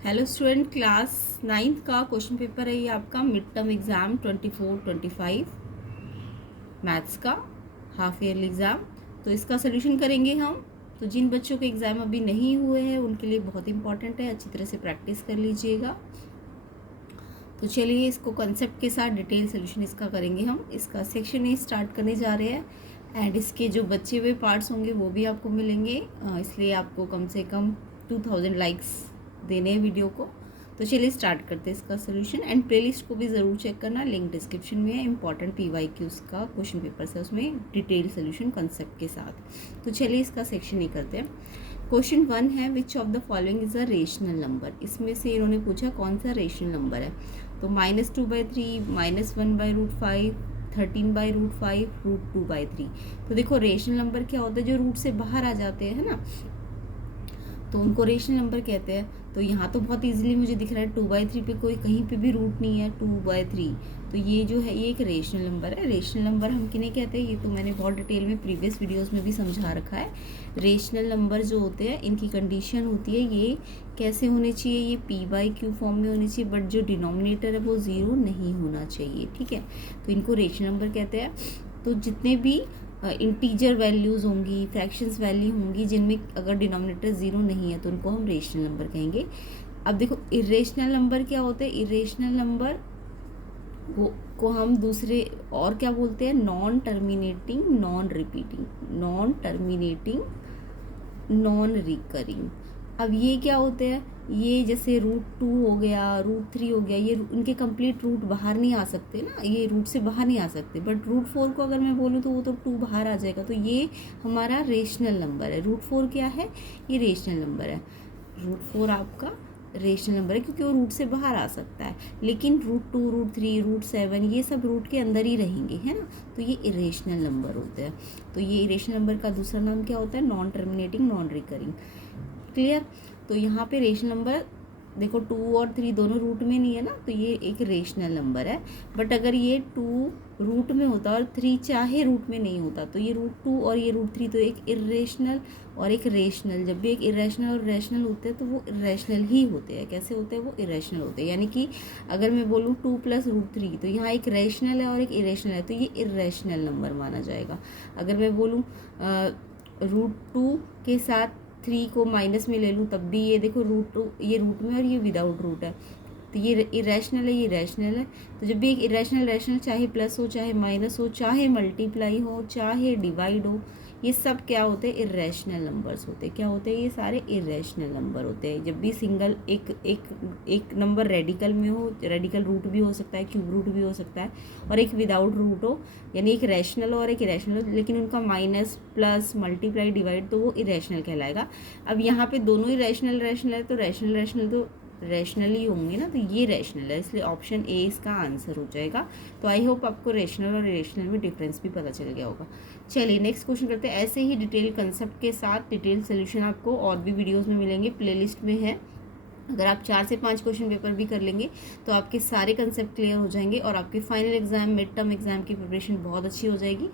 Hello student, class 9th का question paper है ये आपका मिड टर्म एग्ज़ाम 24-25 मैथ्स का हाफ ईयरली एग्ज़ाम। तो इसका सोल्यूशन करेंगे हम। तो जिन बच्चों के एग्ज़ाम अभी नहीं हुए हैं उनके लिए बहुत इंपॉर्टेंट है, अच्छी तरह से प्रैक्टिस कर लीजिएगा। तो चलिए इसको कंसेप्ट के साथ डिटेल सोल्यूशन इसका करेंगे हम। इसका सेक्शन ए स्टार्ट करने जा रहे हैं एंड इसके जो बचे हुए पार्ट्स होंगे वो भी आपको मिलेंगे, इसलिए आपको कम से कम 2000 लाइक्स देने हैं वीडियो को। तो चलिए स्टार्ट करते हैं इसका सोल्यूशन। एंड प्लेलिस्ट को भी ज़रूर चेक करना, लिंक डिस्क्रिप्शन में है। इंपॉर्टेंट PYQs का क्वेश्चन पेपर है, उसमें डिटेल सोल्यूशन कंसेप्ट के साथ। तो चलिए इसका सेक्शन ही करते हैं। क्वेश्चन 1 है, which of the following is a rational number. इसमें से इन्होंने पूछा कौन सा रेशनल नंबर है। तो -2/3, -1/√5, 13/√5, √2/3। तो देखो रेशनल नंबर क्या होता है, जो रूट से बाहर आ जाते हैं, है ना, तो उनको रेशनल नंबर कहते हैं। तो यहाँ तो बहुत इजीली मुझे दिख रहा है 2/3 पे कोई कहीं पे भी रूट नहीं है, 2/3। तो ये जो है ये एक रेशनल नंबर है। रेशनल नंबर हम किन्हें कहते हैं, ये तो मैंने बहुत डिटेल में प्रीवियस वीडियोस में भी समझा रखा है। रेशनल नंबर जो होते हैं इनकी कंडीशन होती है ये कैसे होने चाहिए, ये P/Q फॉर्म में होनी चाहिए, बट जो डिनोमिनेटर है वो 0 नहीं होना चाहिए, ठीक है। तो इनको रेशनल नंबर कहते हैं। तो जितने भी इंटीजर वैल्यूज़ होंगी, फ्रैक्शंस वैल्यू होंगी जिनमें अगर डिनोमिनेटर 0 नहीं है तो उनको हम रेशनल नंबर कहेंगे। अब देखो इरेशनल नंबर क्या होते हैं, इरेशनल नंबर को हम दूसरे और क्या बोलते हैं, non terminating, non repeating, non terminating, non recurring. अब ये क्या होते हैं, ये जैसे √2 हो गया, √3 हो गया, ये इनके कंप्लीट रूट बाहर नहीं आ सकते ना, ये रूट से बाहर नहीं आ सकते। बट √4 को अगर मैं बोलूँ तो वो तो 2 बाहर आ जाएगा। तो ये हमारा रेशनल नंबर है। √4 क्या है, ये रेशनल नंबर है। √4 आपका रेशनल नंबर है क्योंकि वो रूट से बाहर आ सकता है। लेकिन √2, √3, √7 ये सब रूट के अंदर ही रहेंगे, है ना। तो ये इरेशनल नंबर होते हैं। तो ये इरेशनल नंबर का दूसरा नाम क्या होता है, non terminating, non recurring. Clear. तो यहाँ पे रेशनल नंबर देखो 2 और 3 दोनों रूट में नहीं है ना, तो ये एक रेशनल नंबर है। बट अगर ये 2 रूट में होता और 3 चाहे रूट में नहीं होता तो ये √2 और ये √3 तो एक इरेशनल और एक रेशनल। जब भी एक इरेशनल और रेशनल होते हैं तो वो इरेशनल ही होते हैं। कैसे होते हैं, वो इरेशनल होते हैं। यानी कि अगर मैं बोलूँ 2 + √3 तो यहाँ एक रेशनल है और एक इरेशनल है, तो ये इरेशनल नंबर माना जाएगा। अगर मैं बोलूँ √2 के साथ 3 को माइनस में ले लूँ तब भी ये देखो √2 ये रूट में और ये विदाउट रूट है, तो ये इरेशनल है, ये रैशनल है। तो जब भी एक इरेशनल रैशनल चाहे प्लस हो, चाहे माइनस हो, चाहे मल्टीप्लाई हो, चाहे डिवाइड हो, ये सब क्या होते हैं, इरेशनल नंबर्स होते हैं। क्या होते हैं, ये सारे इरेशनल नंबर होते हैं। जब भी सिंगल एक नंबर रेडिकल में हो, रेडिकल रूट भी हो सकता है, क्यूब रूट भी हो सकता है, और एक विदाउट रूट हो, यानी एक रैशनल और एक इरेशनल हो, लेकिन उनका माइनस, प्लस, मल्टीप्लाई, डिवाइड, तो वो इरेशनल कहलाएगा। अब यहाँ पे दोनों ही रैशनल है, तो रैशनल तो रैशनल ही होंगे ना, तो ये रैशनल है, इसलिए ऑप्शन ए इसका आंसर हो जाएगा। तो आई होप आपको रैशनल और इरेशनल में डिफरेंस भी पता चल गया होगा। चलिए नेक्स्ट क्वेश्चन करते हैं। ऐसे ही डिटेल कंसेप्ट के साथ डिटेल सोल्यूशन आपको और भी वीडियोस में मिलेंगे, प्लेलिस्ट में है। अगर आप 4 से 5 क्वेश्चन पेपर भी कर लेंगे तो आपके सारे कंसेप्ट क्लियर हो जाएंगे और आपके final exam, mid term exam की प्रिपरेशन बहुत अच्छी हो जाएगी।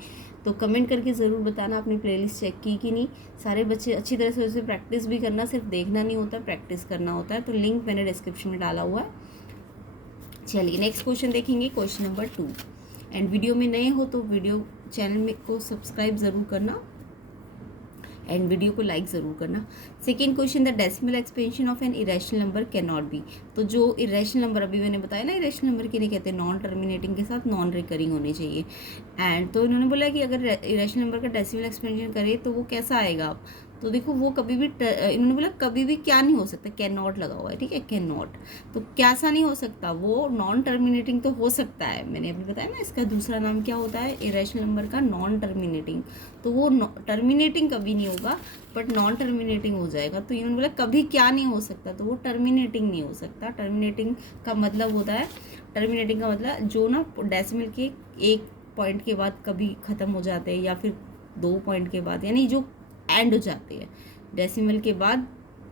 तो कमेंट करके ज़रूर बताना आपने प्लेलिस्ट चेक की कि नहीं। सारे बच्चे अच्छी तरह से उसे प्रैक्टिस भी करना, सिर्फ देखना नहीं होता, प्रैक्टिस करना होता है। तो लिंक मैंने डिस्क्रिप्शन में डाला हुआ है। चलिए नेक्स्ट क्वेश्चन देखेंगे, क्वेश्चन नंबर 2। एंड वीडियो में नए हो तो वीडियो चैनल में को सब्सक्राइब ज़रूर करना एंड वीडियो को लाइक ज़रूर करना। Second question, the decimal expansion of an irrational number can not be. तो जो इरेशनल नंबर अभी मैंने बताया ना, इरेशनल नंबर किन्हें कहते हैं, नॉन टर्मिनेटिंग के साथ नॉन रिकरिंग होने चाहिए। एंड तो इन्होंने बोला कि अगर इरेशनल नंबर का डेसिमल एक्सपेंशन करे तो वो कैसा आएगा। तो देखो वो कभी भी इन्होंने बोला कभी भी क्या नहीं हो सकता, कैन नॉट लगा हुआ है, ठीक है, कैन नॉट। तो क्या सा नहीं हो सकता, वो नॉन टर्मिनेटिंग तो हो सकता है। मैंने अभी बताया ना इसका दूसरा नाम क्या होता है, इरेशनल नंबर का नॉन टर्मिनेटिंग। तो वो टर्मिनेटिंग कभी नहीं होगा बट नॉन टर्मिनेटिंग हो जाएगा। तो इन्होंने बोला कभी क्या नहीं हो सकता, तो वो टर्मिनेटिंग नहीं हो सकता। टर्मिनेटिंग का मतलब होता है, टर्मिनेटिंग का मतलब जो ना डेसिमल के 1 पॉइंट के बाद कभी ख़त्म हो जाते हैं या फिर 2 पॉइंट के बाद, यानी जो एंड हो जाते हैं डेसिमल के बाद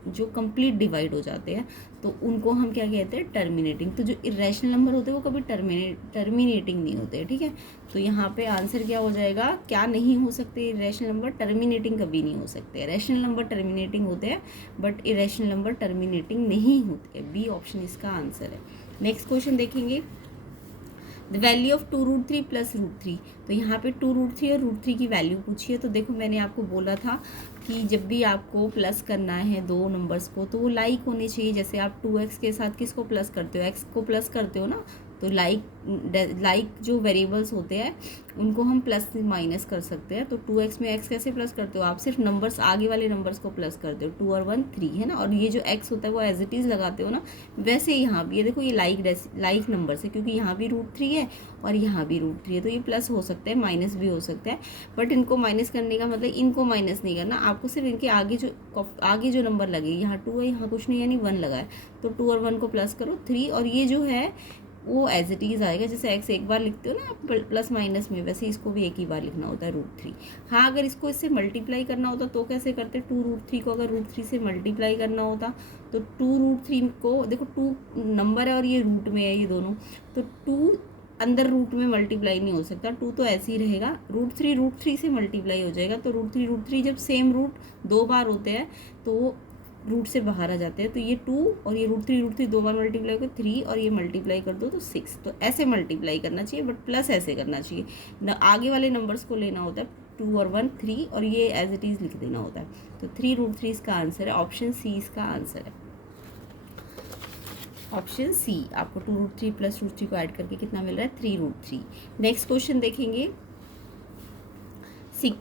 जो कंप्लीट डिवाइड हो जाते हैं तो उनको हम क्या कहते हैं, टर्मिनेटिंग। तो जो इरेशनल नंबर होते हैं वो कभी टर्मिनेटिंग नहीं होते, ठीक है। तो यहाँ पे आंसर क्या हो जाएगा, क्या नहीं हो सकते इरेशनल नंबर, टर्मिनेटिंग कभी नहीं हो सकते। रैशनल नंबर टर्मिनेटिंग होते हैं बट इरेशनल नंबर टर्मिनेटिंग नहीं होते। बी ऑप्शन इसका आंसर है। नेक्स्ट क्वेश्चन देखेंगे, द वैल्यू ऑफ 2√3 प्लस √3। तो यहाँ पे 2√3 और √3 की वैल्यू पूछी है। तो देखो मैंने आपको बोला था कि जब भी आपको प्लस करना है दो नंबर्स को तो वो लाइक होने चाहिए। जैसे आप 2x के साथ किसको प्लस करते हो, x को प्लस करते हो ना, तो लाइक जो वेरिएबल्स होते हैं उनको हम प्लस माइनस कर सकते हैं। तो 2x में x कैसे प्लस करते हो, आप सिर्फ नंबर्स आगे वाले नंबर्स को प्लस करते हो, 2 और 1 3 है ना, और ये जो x होता है वो एज इट इज़ लगाते हो ना। वैसे यहाँ भी ये देखो, ये लाइक नंबर से, क्योंकि यहाँ भी √3 है और यहाँ भी √3 है, तो ये प्लस हो सकता है माइनस भी हो सकता है। बट इनको माइनस करने का मतलब इनको माइनस नहीं करना, आपको सिर्फ इनके आगे जो नंबर लगे, यहाँ 2 है यहाँ कुछ नहीं यानी 1 लगा है, तो 2 और 1 को प्लस करो 3, और ये जो है वो एज इट इज़ आएगा। जैसे x एक बार लिखते हो ना आप प्लस माइनस में, वैसे इसको भी एक ही बार लिखना होता है √3। हाँ, अगर इसको इससे मल्टीप्लाई करना होता तो कैसे करते, 2√3 को अगर √3 से मल्टीप्लाई करना होता तो 2√3 को, देखो 2 नंबर है और ये रूट में है ये दोनों, तो 2 अंदर रूट में मल्टीप्लाई नहीं हो सकता, 2 तो ऐसे ही रहेगा। √3 से मल्टीप्लाई हो जाएगा, तो √3 जब सेम रूट 2 बार होते हैं तो रूट से बाहर आ जाते हैं। तो ये 2 और ये √3 2 बार मल्टीप्लाई कर 3 और ये मल्टीप्लाई कर दो तो 6। तो ऐसे मल्टीप्लाई करना चाहिए, बट प्लस ऐसे करना चाहिए न, आगे वाले नंबर्स को लेना होता है 2 और 1 3 और ये एज इट इज़ लिख देना होता है। तो 3√3 इसका आंसर है, ऑप्शन सी इसका आंसर है, ऑप्शन सी। आपको 2√3 प्लस √3 को ऐड करके कितना मिल रहा है, 3√3। नेक्स्ट क्वेश्चन देखेंगे,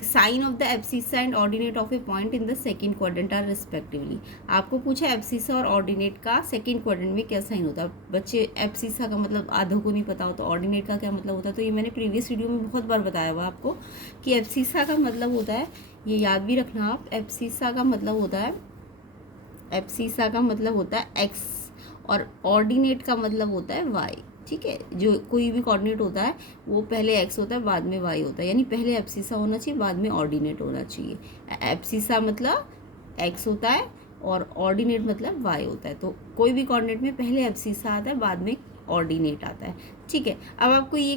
sign of the abscissa and ordinate of a point in the second quadrant are respectively. आपको पूछा एब्सिसा और ऑर्डिनेट का सेकंड क्वाड्रेंट में क्या साइन होता है। बच्चे एब्सिसा का मतलब आधों को नहीं पता हो तो ऑर्डिनेट का क्या मतलब होता है, तो ये मैंने प्रीवियस वीडियो में बहुत बार बताया हुआ आपको कि एब्सिसा का मतलब होता है, ये याद भी रखना आप, एब्सिसा का मतलब होता है एक्स और ऑर्डिनेट का मतलब होता है वाई, ठीक है। जो कोई भी कोऑर्डिनेट होता है वो पहले एक्स होता है बाद में वाई होता है, यानी पहले एब्सिसा होना चाहिए बाद में ऑर्डिनेट होना चाहिए। एब्सिसा मतलब एक्स होता है और ऑर्डिनेट मतलब वाई होता है। तो कोई भी कोऑर्डिनेट में पहले एब्सिसा आता है बाद में ऑर्डिनेट आता है, ठीक है। अब आपको ये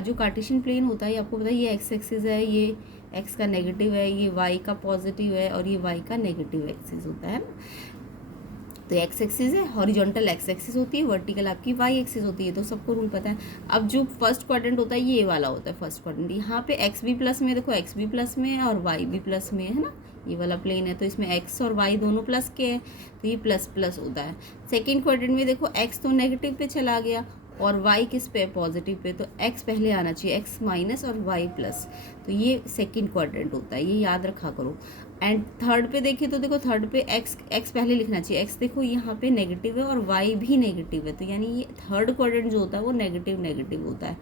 जो कार्टेशियन प्लेन होता है, आपको पता है ये एक्स एक्सिस है, ये एक्स का नेगेटिव है, ये वाई का पॉजिटिव है और ये वाई का नेगेटिव एक्सिस होता है। तो एक्स एक्सिस है, हॉरिजॉन्टल एक्स एक्सिस होती है, वर्टिकल आपकी वाई एक्सिस होती है, तो सबको रूल पता है। अब जो फर्स्ट क्वाड्रेंट होता है ये वाला होता है फर्स्ट क्वाड्रेंट, यहाँ पे एक्स भी प्लस में, देखो एक्स भी प्लस में है और वाई भी प्लस में है ना, ये वाला प्लेन है, तो इसमें एक्स और वाई दोनों प्लस के हैं तो ये प्लस प्लस होता है। सेकेंड क्वाड्रेंट में देखो एक्स तो नेगेटिव पे चला गया और वाई किस पे, पॉजिटिव पे, तो एक्स पहले आना चाहिए, एक्स माइनस और वाई प्लस, तो ये सेकेंड क्वाड्रेंट होता है, ये याद रखा करो। एंड थर्ड पे देखिए तो देखो थर्ड पे एक्स पहले लिखना चाहिए, एक्स देखो यहाँ पे नेगेटिव है और वाई भी नेगेटिव है, तो यानी ये थर्ड क्वाड्रेंट जो होता है वो नेगेटिव होता है।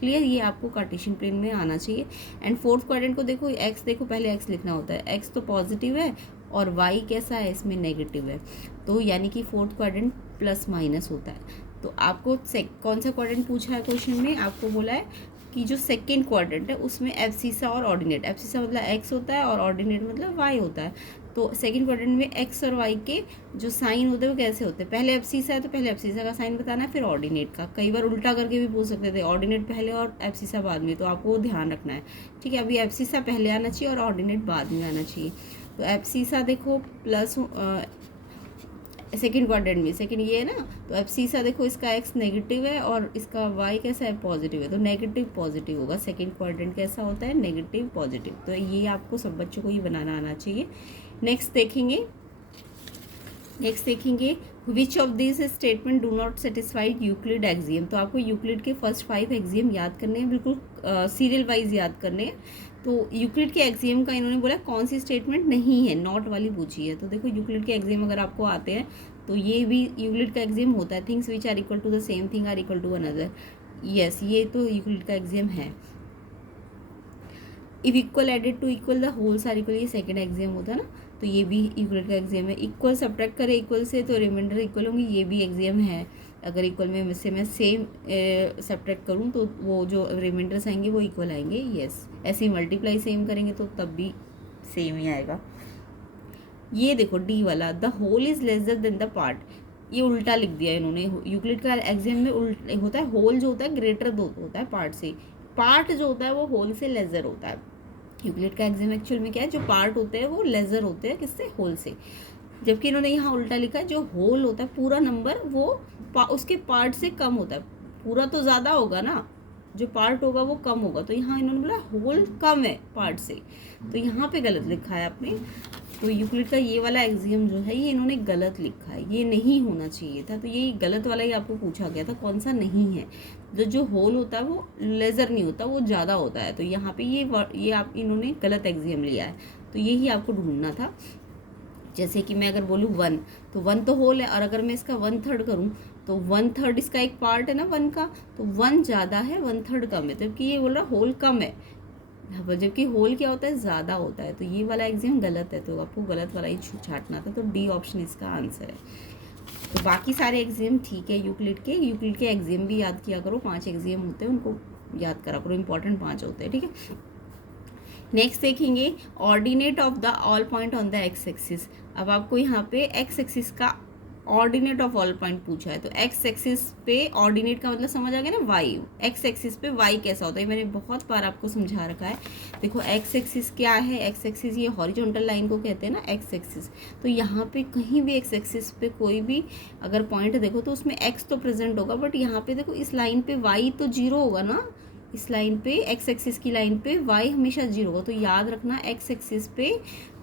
क्लियर, ये आपको कार्टेशियन प्लेन में आना चाहिए। एंड फोर्थ क्वाड्रेंट को देखो, एक्स देखो पहले एक्स लिखना होता है, एक्स तो पॉजिटिव है और वाई कैसा है, इसमें नेगेटिव है, तो यानी कि फोर्थ क्वाड्रेंट प्लस माइनस होता है। तो आपको कौन सा क्वाड्रेंट पूछा है क्वेश्चन में, आपको बोला है कि जो सेकेंड क्वाड्रेंट है उसमें एब्सिसा और ऑर्डिनेट, एब्सिसा मतलब एक्स होता है और ऑर्डिनेट मतलब वाई होता है। तो सेकेंड क्वाड्रेंट में एक्स और वाई के जो साइन होते हैं वो कैसे होते हैं, पहले एब्सिसा है तो पहले एब्सिसा का साइन बताना है, फिर ऑर्डिनेट का। कई बार उल्टा करके भी पूछ सकते थे, ऑर्डिनेट पहले और एब्सिसा बाद में, तो आपको ध्यान रखना है, ठीक है। अभी एब्सिसा पहले आना चाहिए और ऑर्डिनेट बाद में आना चाहिए। तो एब्सिसा देखो प्लस सेकेंड क्वाड्रेंट में, सेकेंड ये है ना, तो एब्सिसा देखो इसका एक्स नेगेटिव है और इसका वाई कैसा है, पॉजिटिव है, तो नेगेटिव पॉजिटिव होगा। सेकेंड क्वाड्रेंट कैसा होता है, नेगेटिव पॉजिटिव, तो ये आपको सब बच्चों को ही बनाना आना चाहिए। नेक्स्ट देखेंगे which of this statement do not satisfied Euclid axiom. तो आपको यूक्लिड के फर्स्ट 5 एक्सियम याद करने हैं, बिल्कुल सीरियल वाइज याद करने हैं। तो यूक्लिड के एक्सियम का इन्होंने बोला कौन सी स्टेटमेंट नहीं है, नॉट वाली पूछी है। तो देखो यूक्लिड के एक्सियम अगर आपको आते हैं तो ये भी यूक्लिड का एक्सियम होता है, things which are equal to the same thing are equal to another. Yes, ये तो यूक्लिड का एक्सियम है। If equal added to equal the wholes are equal, ये सेकेंड एक्सियम होता है ना, तो ये भी यूक्लिड का एक्सियम है। इक्वल सब्ट्रैक्ट करे इक्वल से तो रिमाइंडर इक्वल होंगी, ये भी एक्सियम है। अगर इक्वल में से मैं सेम सब्ट्रैक्ट करूँ तो वो जो रिमाइंडर्स आएंगे वो इक्वल आएंगे। यस, ऐसे ही मल्टीप्लाई सेम करेंगे तो तब भी सेम ही आएगा। ये देखो डी वाला, the whole is lesser than the part, ये उल्टा लिख दिया इन्होंने। यूक्लिड का एग्जाम में उल्टा होता है, होल जो होता है ग्रेटर होता है पार्ट से, पार्ट जो होता है वो होल से लेसर होता है। यूक्लिड का एग्जाम एक्चुअल में क्या है, जो पार्ट होते हैं वो लेसर होते हैं किससे, होल से, जबकि इन्होंने यहाँ उल्टा लिखा है जो होल होता है पूरा नंबर वो उसके पार्ट से कम होता है। पूरा तो ज़्यादा होगा ना, जो पार्ट होगा वो कम होगा, तो यहाँ इन्होंने बोला होल कम है पार्ट से, तो यहाँ पे गलत लिखा है आपने। तो यूक्लिड का ये वाला एक्सियम जो है ये इन्होंने गलत लिखा है, ये नहीं होना चाहिए था, तो ये गलत वाला ही आपको पूछा गया था कौन सा नहीं है। जो होल होता है वो लेजर नहीं होता, वो ज़्यादा होता है, तो यहाँ पे ये आप इन्होंने गलत एक्सियम लिया है, तो यही आपको ढूंढना था। जैसे कि मैं अगर बोलूँ 1, तो 1 तो होल है, और अगर मैं इसका 1/3 करूँ तो 1/3 इसका एक पार्ट है ना 1 का, तो 1 ज़्यादा है 1/3 कम है, जबकि ये बोल रहा होल कम है, जबकि होल क्या होता है, ज़्यादा होता है, तो ये वाला एग्जाम गलत है, तो आपको गलत वाला ही छाटना था, तो डी ऑप्शन इसका आंसर है। तो बाकी सारे एग्जाम ठीक है यूक्लिड के एग्जाम भी याद किया करो, 5 एग्जाम होते हैं उनको याद करा करो, इंपॉर्टेंट 5 होते हैं, ठीक है। नेक्स्ट देखेंगे ordinate of the all point on the x axis. अब आपको यहाँ पे एक्स एक्सिस का ऑर्डिनेट ऑफ ऑल पॉइंट पूछा है, तो एक्स एक्सिस पे ऑर्डिनेट का मतलब समझ आ गया ना, वाई, एक्स एक्सिस पे वाई कैसा होता है, मैंने बहुत बार आपको समझा रखा है। देखो एक्स एक्सिस क्या है, एक्स एक्सिस ये हॉरिजॉन्टल लाइन को कहते हैं ना एक्स एक्सिस, तो यहाँ पे कहीं भी एक्स एक्सिस पे कोई भी अगर पॉइंट देखो तो उसमें एक्स तो प्रेजेंट होगा, बट यहाँ पे देखो इस लाइन पे वाई तो 0 होगा ना, इस लाइन पे एक्स एक्सिस की लाइन पे वाई हमेशा 0 होगा, तो याद रखना एक्स एक्सिस पे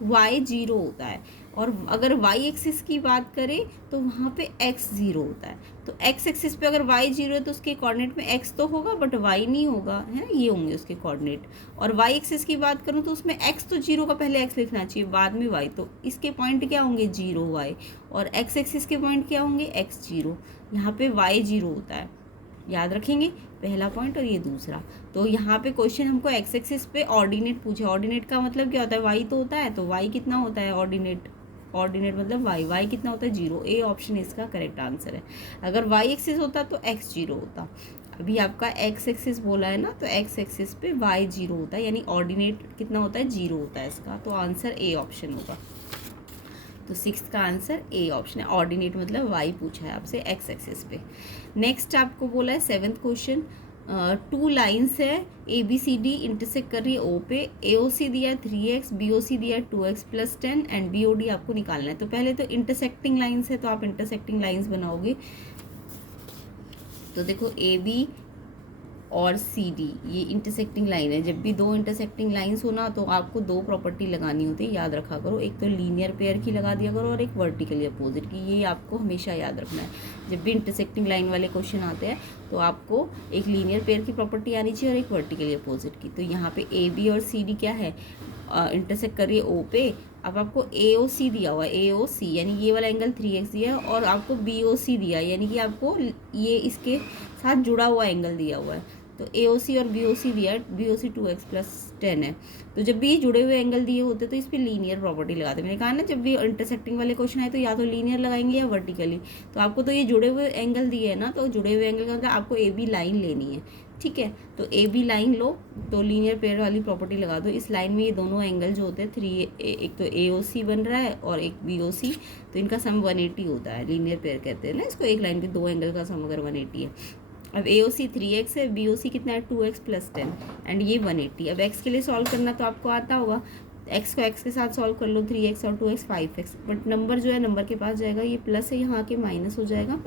वाई 0 होता है, और अगर वाई एक्सिस की बात करें तो वहाँ पे एक्स 0 होता है। तो एक्स एक्सिस पे अगर वाई 0 है तो उसके कोऑर्डिनेट में एक्स तो होगा बट वाई नहीं होगा, है ना, ये होंगे उसके कोऑर्डिनेट। और वाई एक्सिस की बात करूँ तो उसमें एक्स तो 0 का पहले एक्स लिखना चाहिए बाद में वाई, तो इसके पॉइंट क्या होंगे 0 वाई, और एक्स एक्सिस के पॉइंट क्या होंगे एक्स 0, यहाँ पे वाई 0 होता है, याद रखेंगे पहला पॉइंट और ये दूसरा। तो यहाँ पे क्वेश्चन हमको एक्स एक्सिस पे ऑर्डिनेट पूछे, ऑर्डिनेट का मतलब क्या होता है, वाई तो होता है, तो वाई कितना होता है ऑर्डिनेट, ऑर्डिनेट मतलब वाई कितना होता है 0, ए ऑप्शन इसका करेक्ट आंसर है। अगर वाई एक्सिस होता तो एक्स 0 होता, अभी आपका एक्स एक्सिस बोला है ना, तो एक्स एक्सिस पे वाई 0 होता है, यानी ऑर्डिनेट कितना होता है 0 होता है इसका, तो आंसर ए ऑप्शन होगा। तो 6 का आंसर ए ऑप्शन है, ऑर्डिनेट मतलब वाई पूछा है आपसे एक्स एक्सिस पे। नेक्स्ट आपको बोला है 7th क्वेश्चन, 2 लाइन्स है A B C D intersect कर रही है ओ पे, ए ओ सी दिया है 3x, बी ओ सी दिया है 2x + 10 and B O D आपको निकालना है। तो पहले तो इंटरसेक्टिंग लाइन्स है, तो आप इंटरसेक्टिंग लाइन्स बनाओगे, तो देखो ए बी और सी डी ये इंटरसेक्टिंग लाइन है, जब भी 2 इंटरसेक्टिंग लाइंस हो ना तो आपको 2 प्रॉपर्टी लगानी होती है, याद रखा करो, एक तो लीनियर पेयर की लगा दिया करो और एक वर्टिकली अपोजिट की, ये आपको हमेशा याद रखना है। जब भी इंटरसेक्टिंग लाइन वाले क्वेश्चन आते हैं तो आपको एक लीनियर पेयर की प्रॉपर्टी आनी चाहिए और एक वर्टिकली अपोजिट की। तो यहाँ पे ए बी और सी डी क्या है, इंटरसेक्ट करिए ओ पे, अब आपको ए ओ सी दिया हुआ है, ए ओ सी यानी ये वाला एंगल 3x दिया है, और आपको बी ओ सी दिया है यानी कि आपको ये इसके साथ जुड़ा हुआ एंगल दिया हुआ है, तो ए ओ सी और बी ओ सी दिया है, बी ओ सी 2x + 10 है। तो जब भी जुड़े हुए एंगल दिए होते तो इस पर लीनियर प्रॉपर्टी लगाते, मैंने कहा ना जब भी इंटरसेक्टिंग वाले क्वेश्चन आए तो या तो लीनियर लगाएंगे या वर्टिकली, तो आपको तो ये जुड़े हुए एंगल दिए है ना, तो जुड़े हुए एंगल का मतलब आपको ए बी लाइन लेनी है, ठीक है, तो ए बी लाइन लो, तो लीनियर पेयर वाली प्रॉपर्टी लगा दो, इस लाइन में ये दोनों एंगल जो होते हैं 3, एक तो ए ओ सी बन रहा है और एक बी ओ सी, तो इनका सम 180 होता है, लीनियर पेयर कहते हैं ना इसको, एक लाइन के 2 एंगल का सम अगर 180 है। अब ए ओ सी 3x है, बी ओ सी कितना है 2x + 10 एंड ये 180। अब x के लिए सॉल्व करना तो आपको आता होगा, x को x के साथ सॉल्व कर लो, 3x और 2x 5x, बट नंबर जो है नंबर के पास जाएगा, ये प्लस है यहाँ के माइनस हो जाएगा,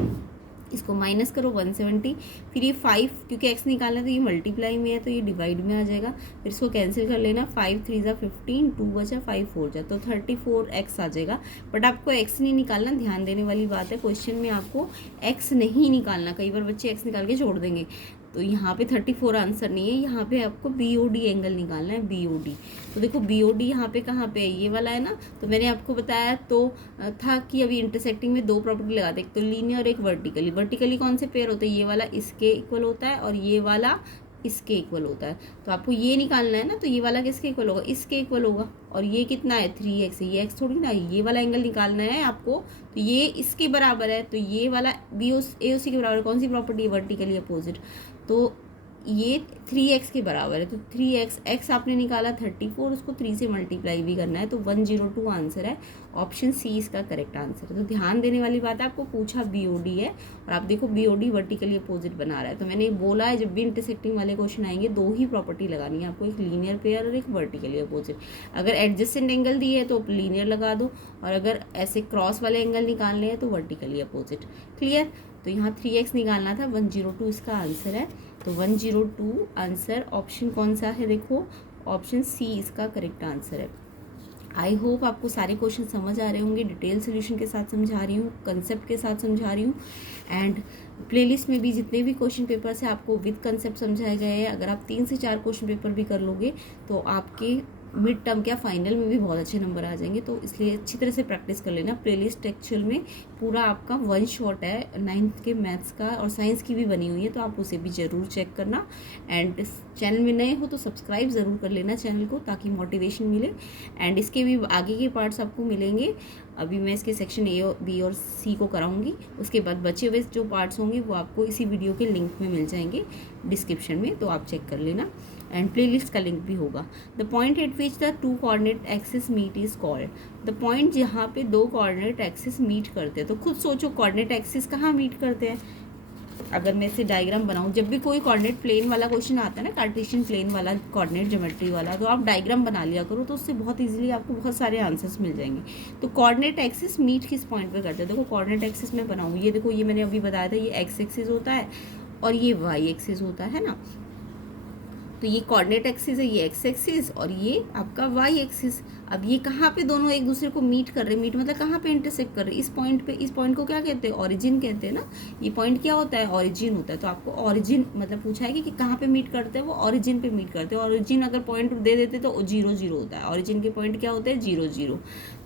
इसको माइनस करो 170, फिर ये 5 क्योंकि x निकालना है तो ये मल्टीप्लाई में है तो ये डिवाइड में आ जाएगा, फिर इसको कैंसिल कर लेना, 5 3 = 15, 2 बचा 5 4 जा, तो 34x आ जाएगा। बट आपको x नहीं निकालना, ध्यान देने वाली बात है, क्वेश्चन में आपको x नहीं निकालना, कई बार बच्चे x निकाल के छोड़ देंगे, तो यहाँ पे 34 आंसर नहीं है, यहाँ पे आपको बी ओ डी एंगल निकालना है, बी ओ डी। तो देखो बी ओ डी यहाँ पे कहाँ पे है, ये वाला है ना, तो मैंने आपको बताया तो था कि अभी इंटरसेक्टिंग में 2 प्रॉपर्टी लगाते हैं, एक तो लीनियर और एक वर्टिकली। वर्टिकली कौन से पेयर होते हैं, ये वाला इसके इक्वल होता है और ये वाला इसके इक्वल होता है, तो आपको ये निकालना है ना, तो ये वाला किसके इक्वल होगा, इसके इक्वल होगा, और ये कितना है 3x है, ये x थोड़ी ना, ये वाला एंगल निकालना है आपको, तो ये इसके बराबर है, तो ये वाला बी ओ ए ओ सी के बराबर, कौन सी प्रॉपर्टी है वर्टिकली अपोजिट, तो ये 3x के बराबर है, तो 3x, x आपने निकाला 34, उसको 3 से मल्टीप्लाई भी करना है, तो 102 आंसर है। ऑप्शन सी इसका करेक्ट आंसर है। तो ध्यान देने वाली बात है, आपको पूछा BOD है और आप देखो BOD वर्टिकली अपोजिट बना रहा है। तो मैंने बोला है जब भी इंटरसेक्टिंग वाले क्वेश्चन आएंगे 2 ही प्रॉपर्टी लगानी है आपको, एक लीनियर पेयर और एक वर्टिकली अपोजिट। अगर एडजेसेंट एंगल दिए है तो लीनियर लगा दो, और अगर ऐसे क्रॉस वाले एंगल निकालने हैं तो वर्टिकली अपोजिट। क्लियर? तो यहाँ 3x निकालना था, 102 इसका आंसर है। तो 102 आंसर ऑप्शन कौन सा है, देखो ऑप्शन सी इसका करेक्ट आंसर है। आई होप आपको सारे क्वेश्चन समझ आ रहे होंगे। डिटेल सोल्यूशन के साथ समझा रही हूँ, कंसेप्ट के साथ समझा रही हूँ, एंड प्लेलिस्ट में भी जितने भी क्वेश्चन पेपर्स हैं आपको विद कंसेप्ट समझाए गए हैं। अगर आप 3 से 4 क्वेश्चन पेपर भी कर लोगे तो आपके मिड टर्म क्या फाइनल में भी बहुत अच्छे नंबर आ जाएंगे। तो इसलिए अच्छी तरह से प्रैक्टिस कर लेना। प्लेलिस्ट एक्चुअल में पूरा आपका 1 शॉट है, 9th के मैथ्स का और साइंस की भी बनी हुई है, तो आप उसे भी ज़रूर चेक करना। एंड चैनल में नए हो तो सब्सक्राइब ज़रूर कर लेना चैनल को, ताकि मोटिवेशन मिले। एंड इसके भी आगे के पार्ट्स आपको मिलेंगे। अभी मैं इसके सेक्शन A और B और C को कराऊंगी, उसके बाद बचे हुए जो पार्ट्स होंगे वो आपको इसी वीडियो के लिंक में मिल जाएंगे डिस्क्रिप्शन में, तो आप चेक कर लेना। एंड प्लेलिस्ट का लिंक भी होगा। The point at which the 2 coordinate axis meet is called, the point जहाँ पे 2 कोऑर्डिनेट एक्सिस मीट करते हैं। तो खुद सोचो कोऑर्डिनेट एक्सिस कहाँ मीट करते हैं। अगर मैं इसे डायग्राम बनाऊँ, जब भी कोई कोऑर्डिनेट प्लेन वाला क्वेश्चन आता है ना, कार्टेशियन प्लेन वाला कोऑर्डिनेट ज्योमेट्री वाला, तो आप डायग्राम बना लिया करो, तो उससे बहुत इजीली आपको बहुत सारे आंसर्स मिल जाएंगे। तो कोऑर्डिनेट एक्सिस मीट किस पॉइंट पे करते हैं, देखो कोऑर्डिनेट एक्सिस में बनाऊँ, ये देखो, ये मैंने अभी बताया था, ये एक्स एक्सिस होता है और ये वाई एक्सिस होता है ना। तो ये कोऑर्डिनेट एक्सिस है, ये एक्स एक्सिस, और ये आपका वाई एक्सिस। अब ये कहाँ पे दोनों एक दूसरे को मीट कर रहे हैं, मीट मतलब कहाँ पे इंटरसेक्ट कर रहे हैं, इस पॉइंट पे। इस पॉइंट को क्या कहते हैं, ओरिजिन कहते हैं ना। ये पॉइंट क्या होता है, ओरिजिन होता है। तो आपको ओरिजिन मतलब पूछा है कि कहाँ पे मीट करते हैं, वो ओरिजिन पे मीट करते हैं। ओरिजिन अगर पॉइंट दे देते तो 0 0 होता है, ओरिजिन के पॉइंट क्या होते हैं, 0 0।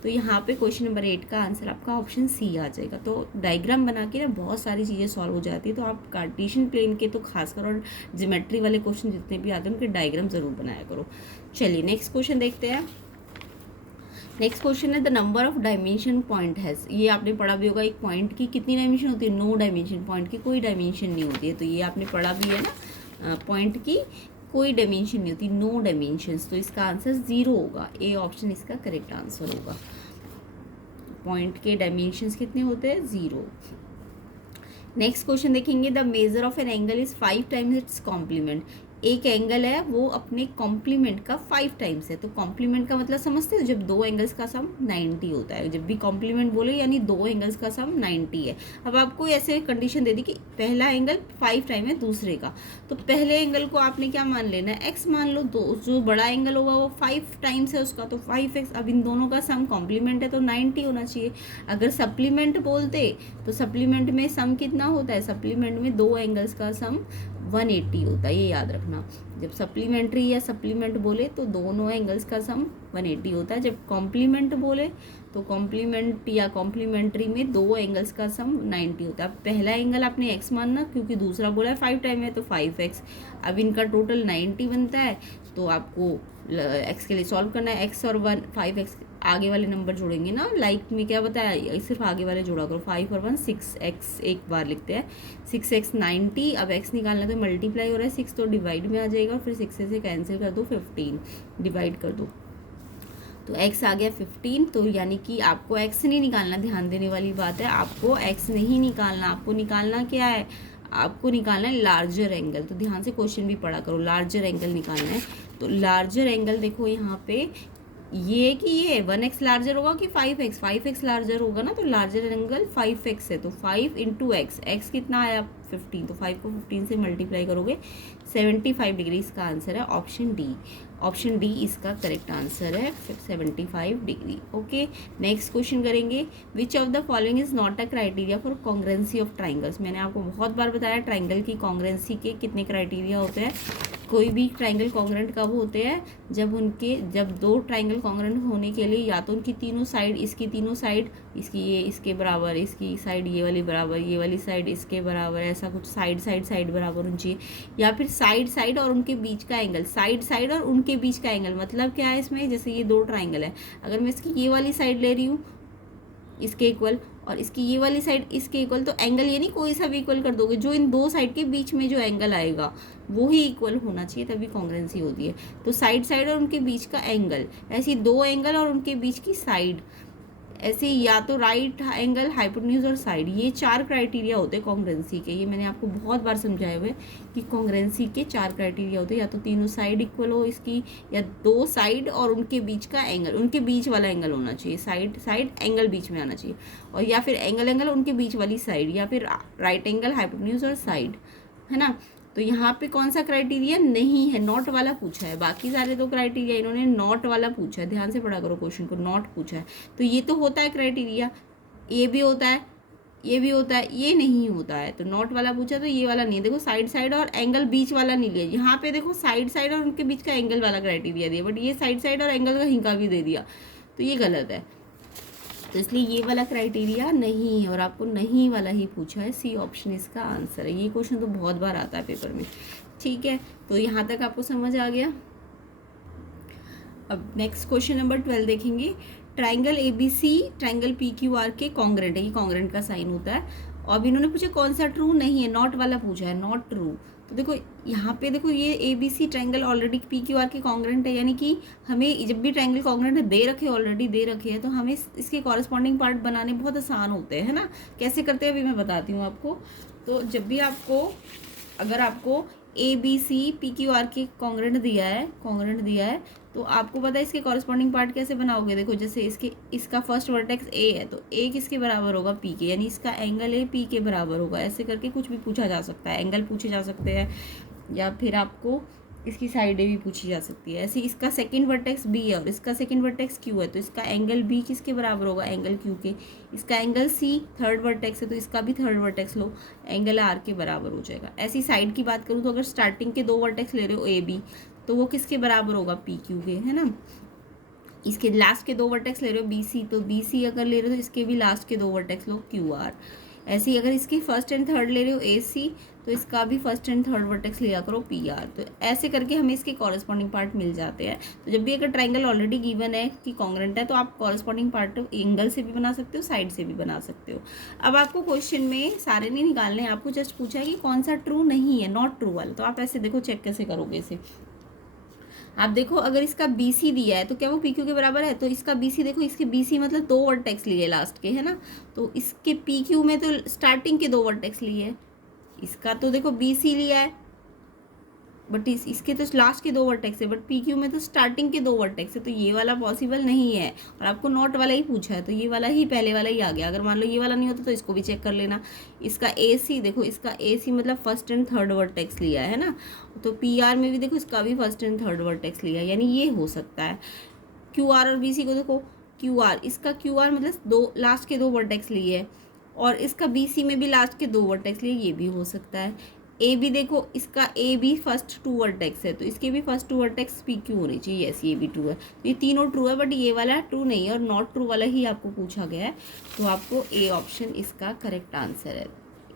तो यहाँ पे क्वेश्चन नंबर 8 का आंसर आपका ऑप्शन सी आ जाएगा। तो डायग्राम बना के ना बहुत सारी चीज़ें सॉल्व हो जाती है। तो आप कार्टेशियन प्लेन के तो खासकर और ज्योमेट्री वाले क्वेश्चन जितने भी आते हैं उनके डायग्राम ज़रूर बनाया करो। चलिए नेक्स्ट क्वेश्चन देखते हैं। नेक्स्ट क्वेश्चन है the number of dimension point has. ये आपने पढ़ा भी होगा, एक पॉइंट की कितनी डायमेंशन होती है, 9 डायमेंशन। पॉइंट की कोई डायमेंशन नहीं होती है, तो ये आपने पढ़ा भी है ना, पॉइंट की कोई डायमेंशन नहीं होती, 9 डायमेंशंस। तो इसका आंसर 0 होगा, ए ऑप्शन इसका करेक्ट आंसर होगा। पॉइंट के डायमेंशंस कितने होते हैं, 0। नेक्स्ट क्वेश्चन देखेंगे, the measure of an angle is 5 times its complement. एक एंगल है वो अपने कॉम्प्लीमेंट का 5 टाइम्स है। तो कॉम्प्लीमेंट का मतलब समझते हो, जब 2 एंगल्स का सम 90 होता है। जब भी कॉम्प्लीमेंट बोले यानी 2 एंगल्स का सम 90 है। अब आपको ऐसे कंडीशन दे दी कि पहला एंगल 5 टाइम है दूसरे का, तो पहले एंगल को आपने क्या मान लेना है, x मान लो। जो बड़ा एंगल होगा वो 5 टाइम्स है उसका, तो 5x। अब इन दोनों का सम कॉम्प्लीमेंट है तो 90 होना चाहिए। अगर सप्लीमेंट बोलते तो सप्लीमेंट में सम कितना होता है, सप्लीमेंट में 2 एंगल्स का सम 180 होता है, ये याद रखना। जब सप्लीमेंट्री या सप्लीमेंट बोले तो दोनों एंगल्स का सम 180 होता है। जब कॉम्प्लीमेंट बोले तो कॉम्प्लीमेंट या कॉम्प्लीमेंट्री में 2 एंगल्स का सम 90 होता है। अब पहला एंगल आपने x मानना, क्योंकि दूसरा बोला है 5 टाइम है तो 5x। अब इनका टोटल 90 बनता है, तो आपको x के लिए सॉल्व करना है। x और 5x आगे वाले नंबर जोड़ेंगे ना, लाइक में क्या बताया, सिर्फ आगे वाले जोड़ा करो। 5 और 1 6x एक बार लिखते हैं, 6x 90। अब x निकालना तो मल्टीप्लाई हो रहा है, 6 तो डिवाइड में आ जाएगा, फिर 6 से कैंसिल कर दो, 15 डिवाइड कर दो, तो x आ गया 15। तो यानी कि आपको x नहीं निकालना, ध्यान देने वाली बात है, आपको x नहीं निकालना, आपको निकालना क्या है, आपको निकालना है लार्जर एंगल। तो ध्यान से क्वेश्चन भी पढ़ा करो, लार्जर एंगल निकालना है। तो लार्जर एंगल देखो यहाँ पे ये कि ये 1x लार्जर होगा कि 5x, 5x लार्जर होगा ना, तो लार्जर एंगल 5x है। तो 5 इंटू एक्स, एक्स कितना आया 15, तो 5 को 15 से मल्टीप्लाई करोगे 75 डिग्री इसका आंसर है ऑप्शन डी। ऑप्शन डी इसका करेक्ट आंसर है 75 डिग्री। ओके नेक्स्ट क्वेश्चन करेंगे, which of the following is not a criteria for कॉन्ग्रेंसी of triangles. मैंने आपको बहुत बार बताया ट्राइंगल की कॉन्ग्रेंसी के कितने क्राइटेरिया होते हैं। कोई भी ट्राइंगल कॉन्ग्रेंट कब होते हैं, जब 2 ट्राइंगल कॉन्ग्रेंट होने के लिए या तो उनकी तीनों साइड, इसकी तीनों साइड, इसकी ये इसके बराबर, इसकी साइड ये वाली बराबर, ये वाली साइड इसके बराबर, ऐसा कुछ साइड बराबर होनी चाहिए, या फिर साइड और उनके बीच का एंगल, साइड और उनके बीच का एंगल। मतलब क्या है इसमें, जैसे ये 2 ट्राइंगल है, अगर मैं इसकी ये वाली साइड ले रही हूँ इसके इक्वल, और इसकी ये वाली साइड इसके इक्वल। तो एंगल ये नहीं कोई सा भी इक्वल कर दोगे, जो इन दो साइड के बीच में जो एंगल आएगा वो ही इक्वल होना चाहिए, तभी कॉन्ग्रुएंसी होती है। तो साइड साइड और उनके बीच का एंगल, ऐसी दो एंगल और उनके बीच की साइड, ऐसे या तो राइट एंगल, हाइपोटेन्यूज और साइड, ये 4 क्राइटेरिया होते हैं कॉन्ग्रुएंसी के। ये मैंने आपको बहुत बार समझाए हुए कि कॉन्ग्रुएंसी के 4 क्राइटेरिया होते हैं, या तो तीनों साइड इक्वल हो इसकी, या दो साइड और उनके बीच का एंगल, उनके बीच वाला एंगल होना चाहिए, साइड साइड एंगल बीच में आना चाहिए, और या फिर एंगल एंगल उनके बीच वाली साइड, या फिर राइट एंगल, हाइपोटेन्यूज और साइड, है ना। तो यहाँ पे कौन सा क्राइटेरिया नहीं है, नॉट वाला पूछा है। बाकी सारे तो क्राइटेरिया इन्होंने नॉट वाला पूछा है, ध्यान से पढ़ा करो क्वेश्चन को, नॉट पूछा है। तो ये तो होता है क्राइटेरिया, ये भी होता है, ये भी होता है, ये नहीं होता है। तो नॉट वाला पूछा तो ये वाला नहीं है। देखो साइड साइड और एंगल बीच वाला नहीं लिया, यहाँ पे देखो साइड साइड और उनके बीच का एंगल वाला क्राइटेरिया दिया, बट ये साइड साइड और एंगल का हिंका भी दे दिया, तो ये गलत है। तो इसलिए ये वाला क्राइटेरिया नहीं है, और आपको नहीं वाला ही पूछा है, सी ऑप्शन इसका आंसर है। ये क्वेश्चन तो बहुत बार आता है पेपर में, ठीक है। तो यहाँ तक आपको समझ आ गया। अब नेक्स्ट क्वेश्चन नंबर 12 देखेंगे। ट्राइंगल ABC ट्राइंगल PQR के कॉन्ग्रेंट है, ये कॉन्ग्रेंट का साइन होता है। और अब इन्होंने पूछा कौन सा ट्रू नहीं है, नॉट वाला पूछा है, नॉट ट्रू। तो देखो यहाँ पे देखो ये ABC ट्राइंगल ऑलरेडी PQR के कॉन्ग्रेंट है, यानी कि हमें जब भी ट्राइंगल कॉन्ग्रेंट दे रखे ऑलरेडी दे रखे हैं, तो हमें इसके कॉरस्पॉन्डिंग पार्ट बनाने बहुत आसान होते हैं, है ना। कैसे करते हैं अभी मैं बताती हूँ आपको। तो जब भी आपको, अगर आपको ABC PQR के कॉन्ग्रेंट दिया है, तो आपको पता है इसके कॉरस्पॉन्डिंग पार्ट कैसे बनाओगे। देखो जैसे इसका फर्स्ट वर्टेक्स A है, तो A किसके बराबर होगा, P के, यानी इसका एंगल A P के बराबर होगा। ऐसे करके कुछ भी पूछा जा सकता है, एंगल पूछे जा सकते हैं, या फिर आपको इसकी साइडें भी पूछी जा सकती है। ऐसे इसका सेकंड वर्टेक्स B है और इसका सेकंड वर्टेक्स Q है, तो इसका एंगल B किसके बराबर होगा, एंगल Q के। इसका एंगल C थर्ड वर्टेक्स है, तो इसका भी थर्ड वर्टेक्स लो, एंगल R के बराबर हो जाएगा। ऐसी साइड की बात करूँ तो अगर स्टार्टिंग के दो वर्टेक्स ले रहे हो AB, तो वो किसके बराबर होगा, PQ के, है ना। इसके लास्ट के दो वर्टेक्स ले रहे हो BC, तो BC अगर ले रहे हो तो इसके भी लास्ट के दो वर्टेक्स लो QR। ऐसे ही अगर इसके फर्स्ट एंड थर्ड ले रहे हो AC, तो इसका भी फर्स्ट एंड थर्ड वर्टेक्स लिया करो PR। तो ऐसे करके हमें इसके कॉरस्पॉन्डिंग पार्ट मिल जाते हैं। तो जब भी अगर ट्राइंगल ऑलरेडी गिवन है कि कॉन्ग्रेंट है, तो आप कॉरस्पॉन्डिंग पार्ट एंगल से भी बना सकते हो, साइड से भी बना सकते हो। अब आपको क्वेश्चन में सारे नहीं निकालने हैं, आपको जस्ट पूछा है कि कौन सा ट्रू नहीं है, नॉट ट्रू वाला। तो आप ऐसे देखो, चेक कैसे करोगे इसे। आप देखो अगर इसका BC दिया है तो क्या वो PQ के बराबर है, तो इसका BC देखो, इसके BC मतलब दो वर्टेक्स लिए लास्ट के, है ना। तो इसके PQ में तो स्टार्टिंग के दो वर्टेक्स लिए, इसका तो देखो BC लिया है, बट इसके तो लास्ट के दो वर्टेक्स है, बट PQ में तो स्टार्टिंग के दो वर्टेक्स है, तो ये वाला पॉसिबल नहीं है। और आपको नॉट वाला ही पूछा है, तो ये वाला ही पहले वाला ही आ गया। अगर मान लो ये वाला नहीं होता तो इसको भी चेक कर लेना। इसका AC देखो, इसका AC मतलब फर्स्ट एंड थर्ड वर्टेक्स लिया है ना, तो PR में भी देखो इसका भी फर्स्ट एंड थर्ड वर्टेक्स लिया है, यानी ये हो सकता है। QR और BC को देखो, QR इसका QR मतलब दो लास्ट के दो वर्टेक्स लिए है, और इसका BC में भी लास्ट के दो वर्टेक्स लिए, ये भी हो सकता है। AB देखो, इसका AB फर्स्ट टू वर्टेक्स है, तो इसके भी फर्स्ट टू वर्टेक्स PQ होनी चाहिए, यस ये भी ट्रू है। तो ये तीनों ट्रू है, बट ये वाला ट्रू नहीं है, और नॉट ट्रू वाला ही आपको पूछा गया है। तो आपको A ऑप्शन इसका करेक्ट आंसर है,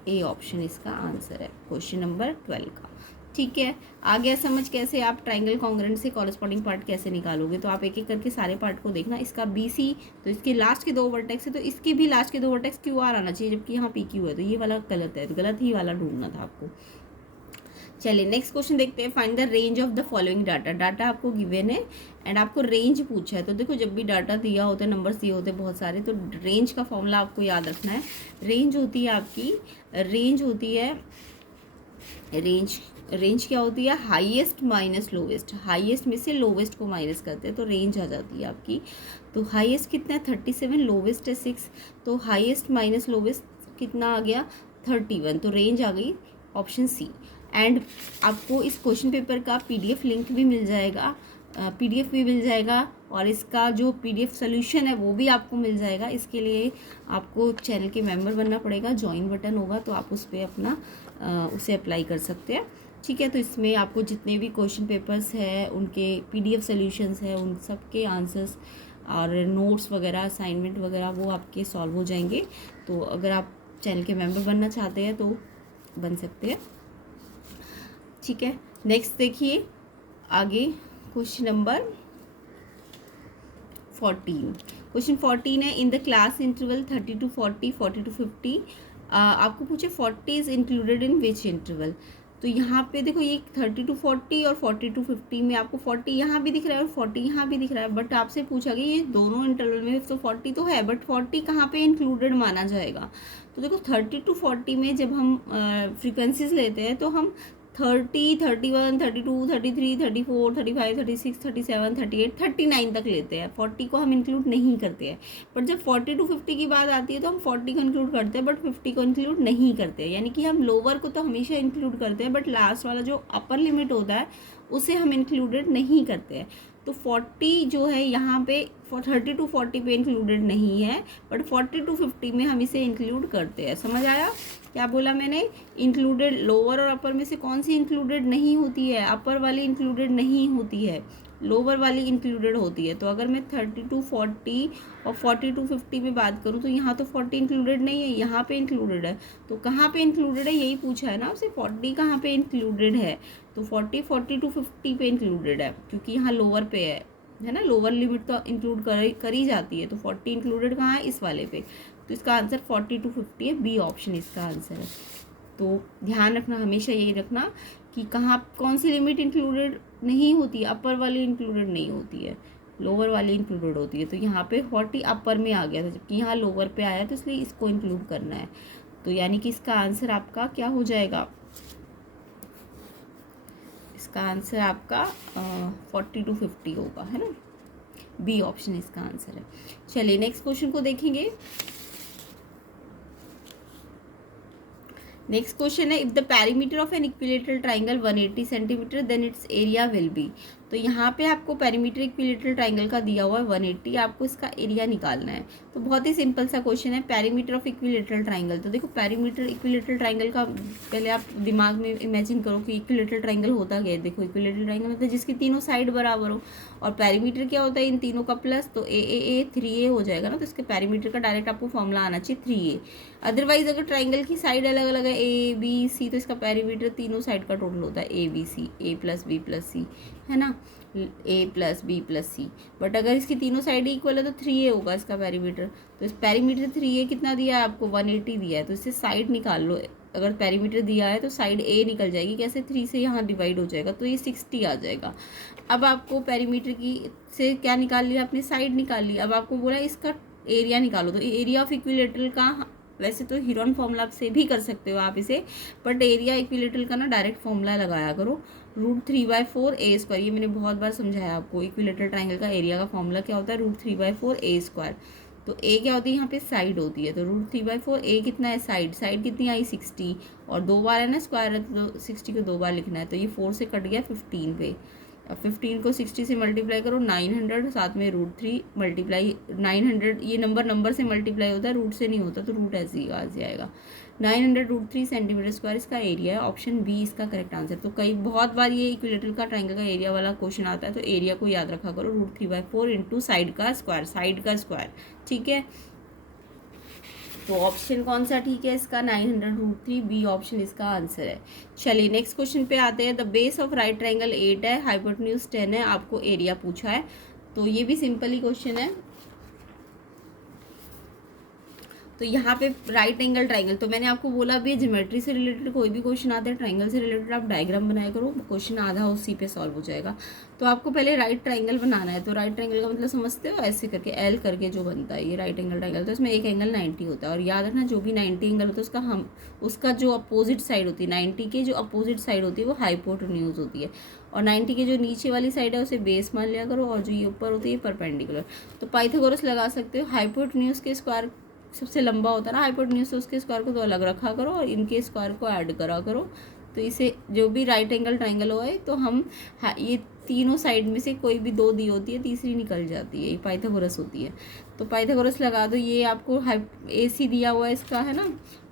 A ऑप्शन इसका आंसर है क्वेश्चन नंबर 12 का। ठीक है, आ गया समझ कैसे आप ट्राइंगल कॉन्ग्रेंट से कॉरस्पॉन्डिंग पार्ट कैसे निकालोगे। तो आप एक एक करके सारे पार्ट को देखना। इसका BC, तो इसके लास्ट के दो वर्टेक्स है, तो इसके भी लास्ट के दो वर्टेक्स QR आना चाहिए, जबकि यहाँ PQ है, तो ये वाला गलत है, तो गलत ही वाला ढूंढना था आपको। चलिए नेक्स्ट क्वेश्चन देखते हैं। Find the range of the following data. Data आपको गिवन है एंड आपको रेंज पूछा है। तो देखो जब भी डाटा दिया होता है, नंबर्स दिए होते हैं बहुत सारे, तो रेंज का फॉर्मूला आपको याद रखना है। रेंज होती है आपकी, रेंज होती है, रेंज क्या होती है, हाईएस्ट माइनस लोवेस्ट। हाईएस्ट में से लोवेस्ट को माइनस करते हैं तो रेंज आ जाती है आपकी। तो हाईएस्ट कितना है 37, लोवेस्ट है 6, तो हाईएस्ट माइनस लोवेस्ट कितना आ गया 31, तो रेंज आ गई ऑप्शन C। एंड आपको इस क्वेश्चन पेपर का PDF लिंक भी मिल जाएगा, PDF भी मिल जाएगा, और इसका जो PDF सोल्यूशन है वो भी आपको मिल जाएगा। इसके लिए आपको चैनल के मेंबर बनना पड़ेगा, ज्वाइन बटन होगा तो आप उस पर अपना उसे अप्लाई कर सकते हैं। ठीक है, तो इसमें आपको जितने भी क्वेश्चन पेपर्स हैं उनके PDF सोल्यूशंस हैं, उन सब के आंसर्स और नोट्स वगैरह, असाइनमेंट वगैरह वो आपके सॉल्व हो जाएंगे। तो अगर आप चैनल के मेंबर बनना चाहते हैं तो बन सकते हैं। ठीक है, नेक्स्ट देखिए आगे क्वेश्चन नंबर 14। क्वेश्चन 14 है, in the class interval 30 to 40, 40 to 50, आपको पूछे 40 is included in which interval. तो यहाँ पे देखो ये 30 to 40 और 40 to 50 में आपको 40 यहाँ भी दिख रहा है और 40 यहाँ भी दिख रहा है, बट आपसे पूछा गया ये दोनों इंटरवल में तो 40 तो है, बट 40 कहाँ पे इंक्लूडेड माना जाएगा। तो देखो 30 to 40 में जब हम फ्रीक्वेंसीज लेते हैं तो हम 30, 31, 32, 33, 34, 35, 36, 37, 38, 39 तक लेते हैं, 40 को हम इंक्लूड नहीं करते हैं। बट जब 40 to 50 की बात आती है तो हम 40 को इंक्लूड करते हैं बट 50 को इंक्लूड नहीं करते हैं। यानी कि हम लोअर को तो हमेशा इंक्लूड करते हैं, बट लास्ट वाला जो अपर लिमिट होता है उसे हम इंक्लूडेड नहीं करते हैं। तो 40 जो है यहाँ पे 30 to 40 पे इंक्लूडेड नहीं है, बट 40 to 50 में हम इसे इंक्लूड करते हैं। समझ आया क्या बोला मैंने? इंक्लूडेड लोअर और अपर में से कौन सी इंक्लूडेड नहीं होती है? अपर वाली इंक्लूडेड नहीं होती है, लोअर वाली इंक्लूडेड होती है। तो अगर मैं 30 to 40 और 40 to 50 में बात करूँ तो यहाँ तो 40 इंक्लूडेड नहीं है, यहाँ पे इंक्लूडेड है। तो कहाँ पे इंक्लूडेड है यही पूछा है ना आपसे, 40 कहाँ पे इंक्लूडेड है? तो 40 to 50 पे इंक्लूडेड है, क्योंकि यहाँ लोअर पे है ना, लोअर लिमिट तो इंक्लूड करी जाती है। तो 40 इंक्लूडेड कहाँ है? इस वाले पे। तो इसका आंसर 40 to 50 है, बी ऑप्शन इसका आंसर है। तो ध्यान रखना, हमेशा यही रखना कि कहाँ कौन सी लिमिट इंक्लूडेड नहीं होती है, अपर वाली इंक्लूडेड नहीं होती है, लोअर वाली इंक्लूडेड होती है। तो यहाँ पे 40 अपर में आ गया था, जबकि यहाँ लोअर पे आया, तो इसलिए इसको इंक्लूड करना है। तो यानी कि इसका आंसर आपका क्या हो जाएगा? इसका आंसर आपका 40 to 50 होगा, है ना, बी ऑप्शन इसका आंसर है। चलिए नेक्स्ट क्वेश्चन को देखेंगे। नेक्स्ट क्वेश्चन है, if the perimeter of an equilateral triangle 180 centimetre then its area will be. तो यहाँ पे आपको पेरीमीटर इक्विलेटरल ट्राइंगल का दिया हुआ है 180, आपको इसका एरिया निकालना है। तो बहुत ही सिंपल सा क्वेश्चन है, पेरीमीटर ऑफ इक्विलेटरल ट्राइंगल। तो देखो पेरीमीटर इक्विलेटरल ट्राइंगल का पहले आप दिमाग में इमेजिन करो कि इक्विलेटरल ट्राइंगल होता क्या है। देखो इक्विलेटरल ट्राइंगल मतलब जिसकी तीनों साइड बराबर हो, और पेरीमीटर क्या होता है? इन तीनों का प्लस, तो ए 3a हो जाएगा ना। तो इसके पेरीमीटर का डायरेक्ट आपको फॉर्मूला आना चाहिए 3a। अदरवाइज अगर ट्राइंगल की साइड अलग अलग है ए बी सी, तो इसका पेरीमीटर तीनों साइड का टोटल होता है A B C, A plus B plus C, है ना, A plus B plus C. But अगर इसकी तीनों साइड इक्वल है तो 3a होगा इसका पेरीमीटर। तो इस पेरीमीटर 3a कितना दिया है आपको? 180 दिया है। तो इससे साइड निकाल लो, अगर पेरीमीटर दिया है तो साइड a निकल जाएगी, कैसे? 3 से यहाँ डिवाइड हो जाएगा, तो ये 60 आ जाएगा। अब आपको पेरीमीटर की से क्या निकाल लिया आपने? साइड निकाल ली। अब आपको बोला इसका एरिया निकालो। तो एरिया ऑफ इक्विलेटरल का, वैसे तो हीरोन फॉर्मूला से भी कर सकते हो आप इसे, बट एरिया इक्विलेटरल का ना डायरेक्ट फॉर्मूला लगाया करो, √3/4a²। ये मैंने बहुत बार समझाया आपको, इक्विलेटरल ट्राइंगल का एरिया का फॉर्मूला क्या होता है? √3/4a²। तो a क्या होती है? यहाँ पे साइड होती है। तो √3/4 a कितना है? साइड कितनी आई? 60, और 2 बार है ना, स्क्वायर है तो 60 को 2 बार लिखना है। तो ये 4 से कट गया 15 पे। अब 15 को 60 से मल्टीप्लाई करो, 900, साथ में √3 मल्टीप्लाई 900, ये नंबर से मल्टीप्लाई होता है, रूट से नहीं होता, तो रूट ऐसे ही आ जाएगा। 900 √3 सेंटीमीटर स्क्वायर इसका एरिया है। ऑप्शन बी इसका करेक्ट आंसर। तो कई बहुत बार ये इक्विलेटरल का ट्राइंगल का एरिया वाला क्वेश्चन आता है, तो एरिया को याद रखा करो, √3/4 इंटू साइड का स्क्वायर, ठीक है। तो ऑप्शन कौन सा ठीक है इसका? 900 √3, बी ऑप्शन इसका आंसर है। चलिए नेक्स्ट क्वेश्चन पे आते हैं। The base of right triangle 8 है, हाइपोटेन्यूज 10 है, आपको एरिया पूछा है। तो ये भी सिंपल ही क्वेश्चन है। तो यहाँ पे राइट एंगल ट्राइंगल, तो मैंने आपको बोला अभी ज्योमेट्री से रिलेटेड कोई भी क्वेश्चन आता है ट्राइंगल से रिलेटेड, आप डायग्राम बनाया करो, क्वेश्चन आधा उसी पे सॉल्व हो जाएगा। तो आपको पहले राइट ट्राइंगल बनाना है। तो राइट ट्राइंगल का मतलब समझते हो? ऐसे करके एल करके जो बनता है ये राइट एंगल ट्राइंगल। तो इसमें एक एंगल 90 होता है, और याद रखना जो भी 90 एंगल होता है उसका जो अपोजिट साइड होती है, 90 के जो अपोजिट साइड होती है वो हाइपोटेन्यूज होती है, और 90 के जो नीचे वाली साइड है उसे बेस मान लिया करो, और जो ये ऊपर होती है परपेंडिकुलर। तो पाइथागोरस लगा सकते हो। हाइपोटेन्यूज के स्क्वायर सबसे लंबा होता है ना हाइपोटेन्यूज, तो उसके स्क्वायर को तो अलग रखा करो और इनके स्क्वायर को ऐड करा करो। तो इसे जो भी राइट एंगल ट्राइंगल हो है, तो हम ये तीनों साइड में से कोई भी 2 दी होती है, तीसरी निकल जाती है, ये पाइथागोरस होती है। तो पाइथागोरस लगा दो। ये आपको AC दिया हुआ है इसका, है ना,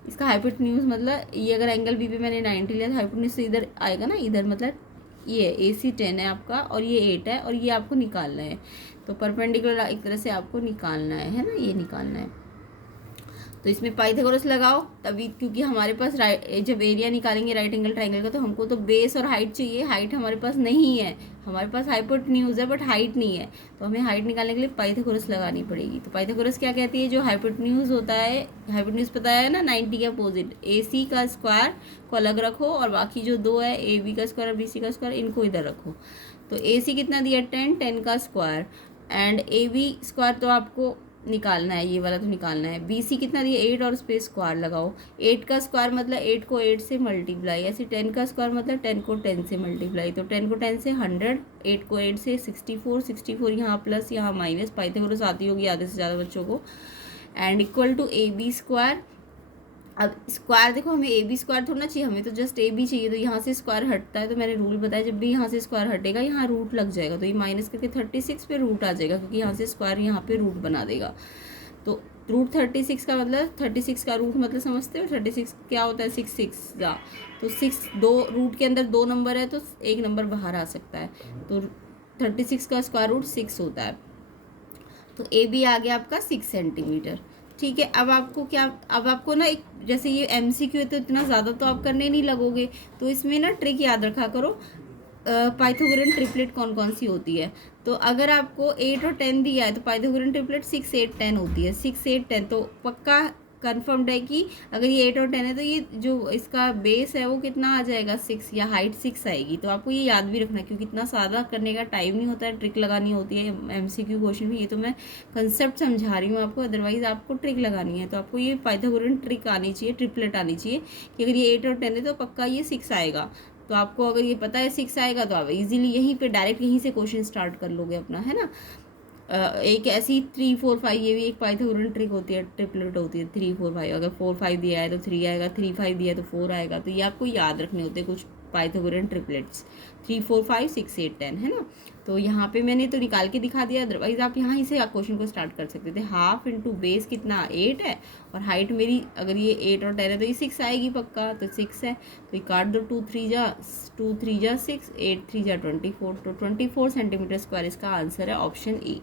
इसका हाइपोटेन्यूज मतलब ये अगर एंगल बी पे मैंने 90 लिया तो हाइपोटेन्यूज से इधर आएगा ना, इधर मतलब ये AC 10 है आपका, और ये 8 है, और ये आपको निकालना है। तो परपेंडिकुलर एक तरह से आपको निकालना है ना, ये निकालना है। तो तो इसमें पाइथागोरस लगाओ तभी, क्योंकि हमारे पास जब एरिया निकालेंगे राइट एंगल ट्राइंगल का तो हमको तो बेस और हाइट चाहिए। हाइट हमारे पास नहीं है, हमारे पास हाइपोटेन्यूज है बट हाइट नहीं है, तो हमें हाइट निकालने के लिए पाइथागोरस लगानी पड़ेगी। तो पाइथागोरस क्या कहती है, जो हाइपोटेन्यूज होता है, हाइपोटेन्यूज पता है ना 90 के अपोजिट, AC का स्क्वायर को अलग रखो और बाकी जो दो है AB का स्क्वायर और BC का स्क्वायर इनको इधर रखो। तो AC कितना दिया 10 का स्क्वायर एंड AB स्क्वायर तो आपको निकालना है, ये वाला तो निकालना है। BC कितना दिया 8 और उस पर स्क्वायर लगाओ। 8 का स्क्वायर मतलब 8 को 8 से मल्टीप्लाई, ऐसे 10 का स्क्वायर मतलब 10 को 10 से मल्टीप्लाई। तो 10 को 10 से 100, 8 को 8 से 64 यहाँ प्लस यहाँ माइनस, पाइथागोरस आती होगी आधे से ज़्यादा बच्चों को, and equal to AB square. अब स्क्वायर देखो हमें AB स्क्वायर थोड़ा ना चाहिए, हमें तो जस्ट AB चाहिए। तो यहाँ से स्क्वायर हटता है, तो मैंने रूल बताया जब भी यहाँ से स्क्वायर हटेगा यहाँ रूट लग जाएगा, तो ये माइनस करके 36 पे रूट आ जाएगा, क्योंकि यहाँ से स्क्वायर यहाँ पे रूट बना देगा। तो रूट 36 का मतलब 36 का रूट मतलब समझते हो 36 क्या होता है, 6 6 जा, तो 6 दो रूट के अंदर 2 नंबर है तो एक नंबर बाहर आ सकता है, तो 36 का स्क्वायर रूट 6 होता है। तो AB आ गया आपका 6 सेंटीमीटर। ठीक है, अब आपको क्या, अब आपको ना एक जैसे ये MCQ है तो इतना ज़्यादा तो आप करने नहीं लगोगे, तो इसमें ना ट्रिक याद रखा करो, पाइथागोरन ट्रिपलेट कौन कौन सी होती है। तो अगर आपको 8 और 10 दिया है तो पाइथागोरन ट्रिपलेट 6 8 10 होती है। 6 8 10 तो पक्का कन्फर्म्ड है कि अगर ये 8 और 10 है तो ये जो इसका बेस है वो कितना आ जाएगा 6, या हाइट 6 आएगी। तो आपको ये याद भी रखना, क्योंकि इतना सादा करने का टाइम नहीं होता है, ट्रिक लगानी होती है MCQ क्वेश्चन में। ये तो मैं कंसेप्ट समझा रही हूँ आपको, अदरवाइज आपको ट्रिक लगानी है। तो आपको ये पाइथागोरन ट्रिक आनी चाहिए, ट्रिपलेट आनी चाहिए कि अगर ये 8 और 10 है तो पक्का ये 6 आएगा। तो आपको अगर ये पता है 6 आएगा तो आप इजीली यहीं पे डायरेक्ट यहीं से क्वेश्चन स्टार्ट कर लोगे अपना, है ना। एक ऐसी 3 4 5 ये भी एक पाइथागोरन ट्रिक होती है, ट्रिपलेट होती है 3 4 5। अगर 4 5 दिया है तो 3 आएगा, 3 5 दिया है तो 4 आएगा। तो ये आपको याद रखने होते हैं कुछ पाइथागोरन ट्रिपलेट्स, 3 4 5 6 8 10, है ना। तो यहाँ पे मैंने तो निकाल के दिखा दिया, अदरवाइज आप यहाँ से क्वेश्चन को स्टार्ट कर सकते थे। हाफ इंटू बेस कितना 8 है, और हाइट मेरी अगर ये 8 और 10 है तो ये 6 आएगी पक्का, तो 6 है तो ये काट दो, 2 3 जा 6, 8 3 जा 24, तो 24 सेंटीमीटर स्क्वायर इसका आंसर है ऑप्शन E।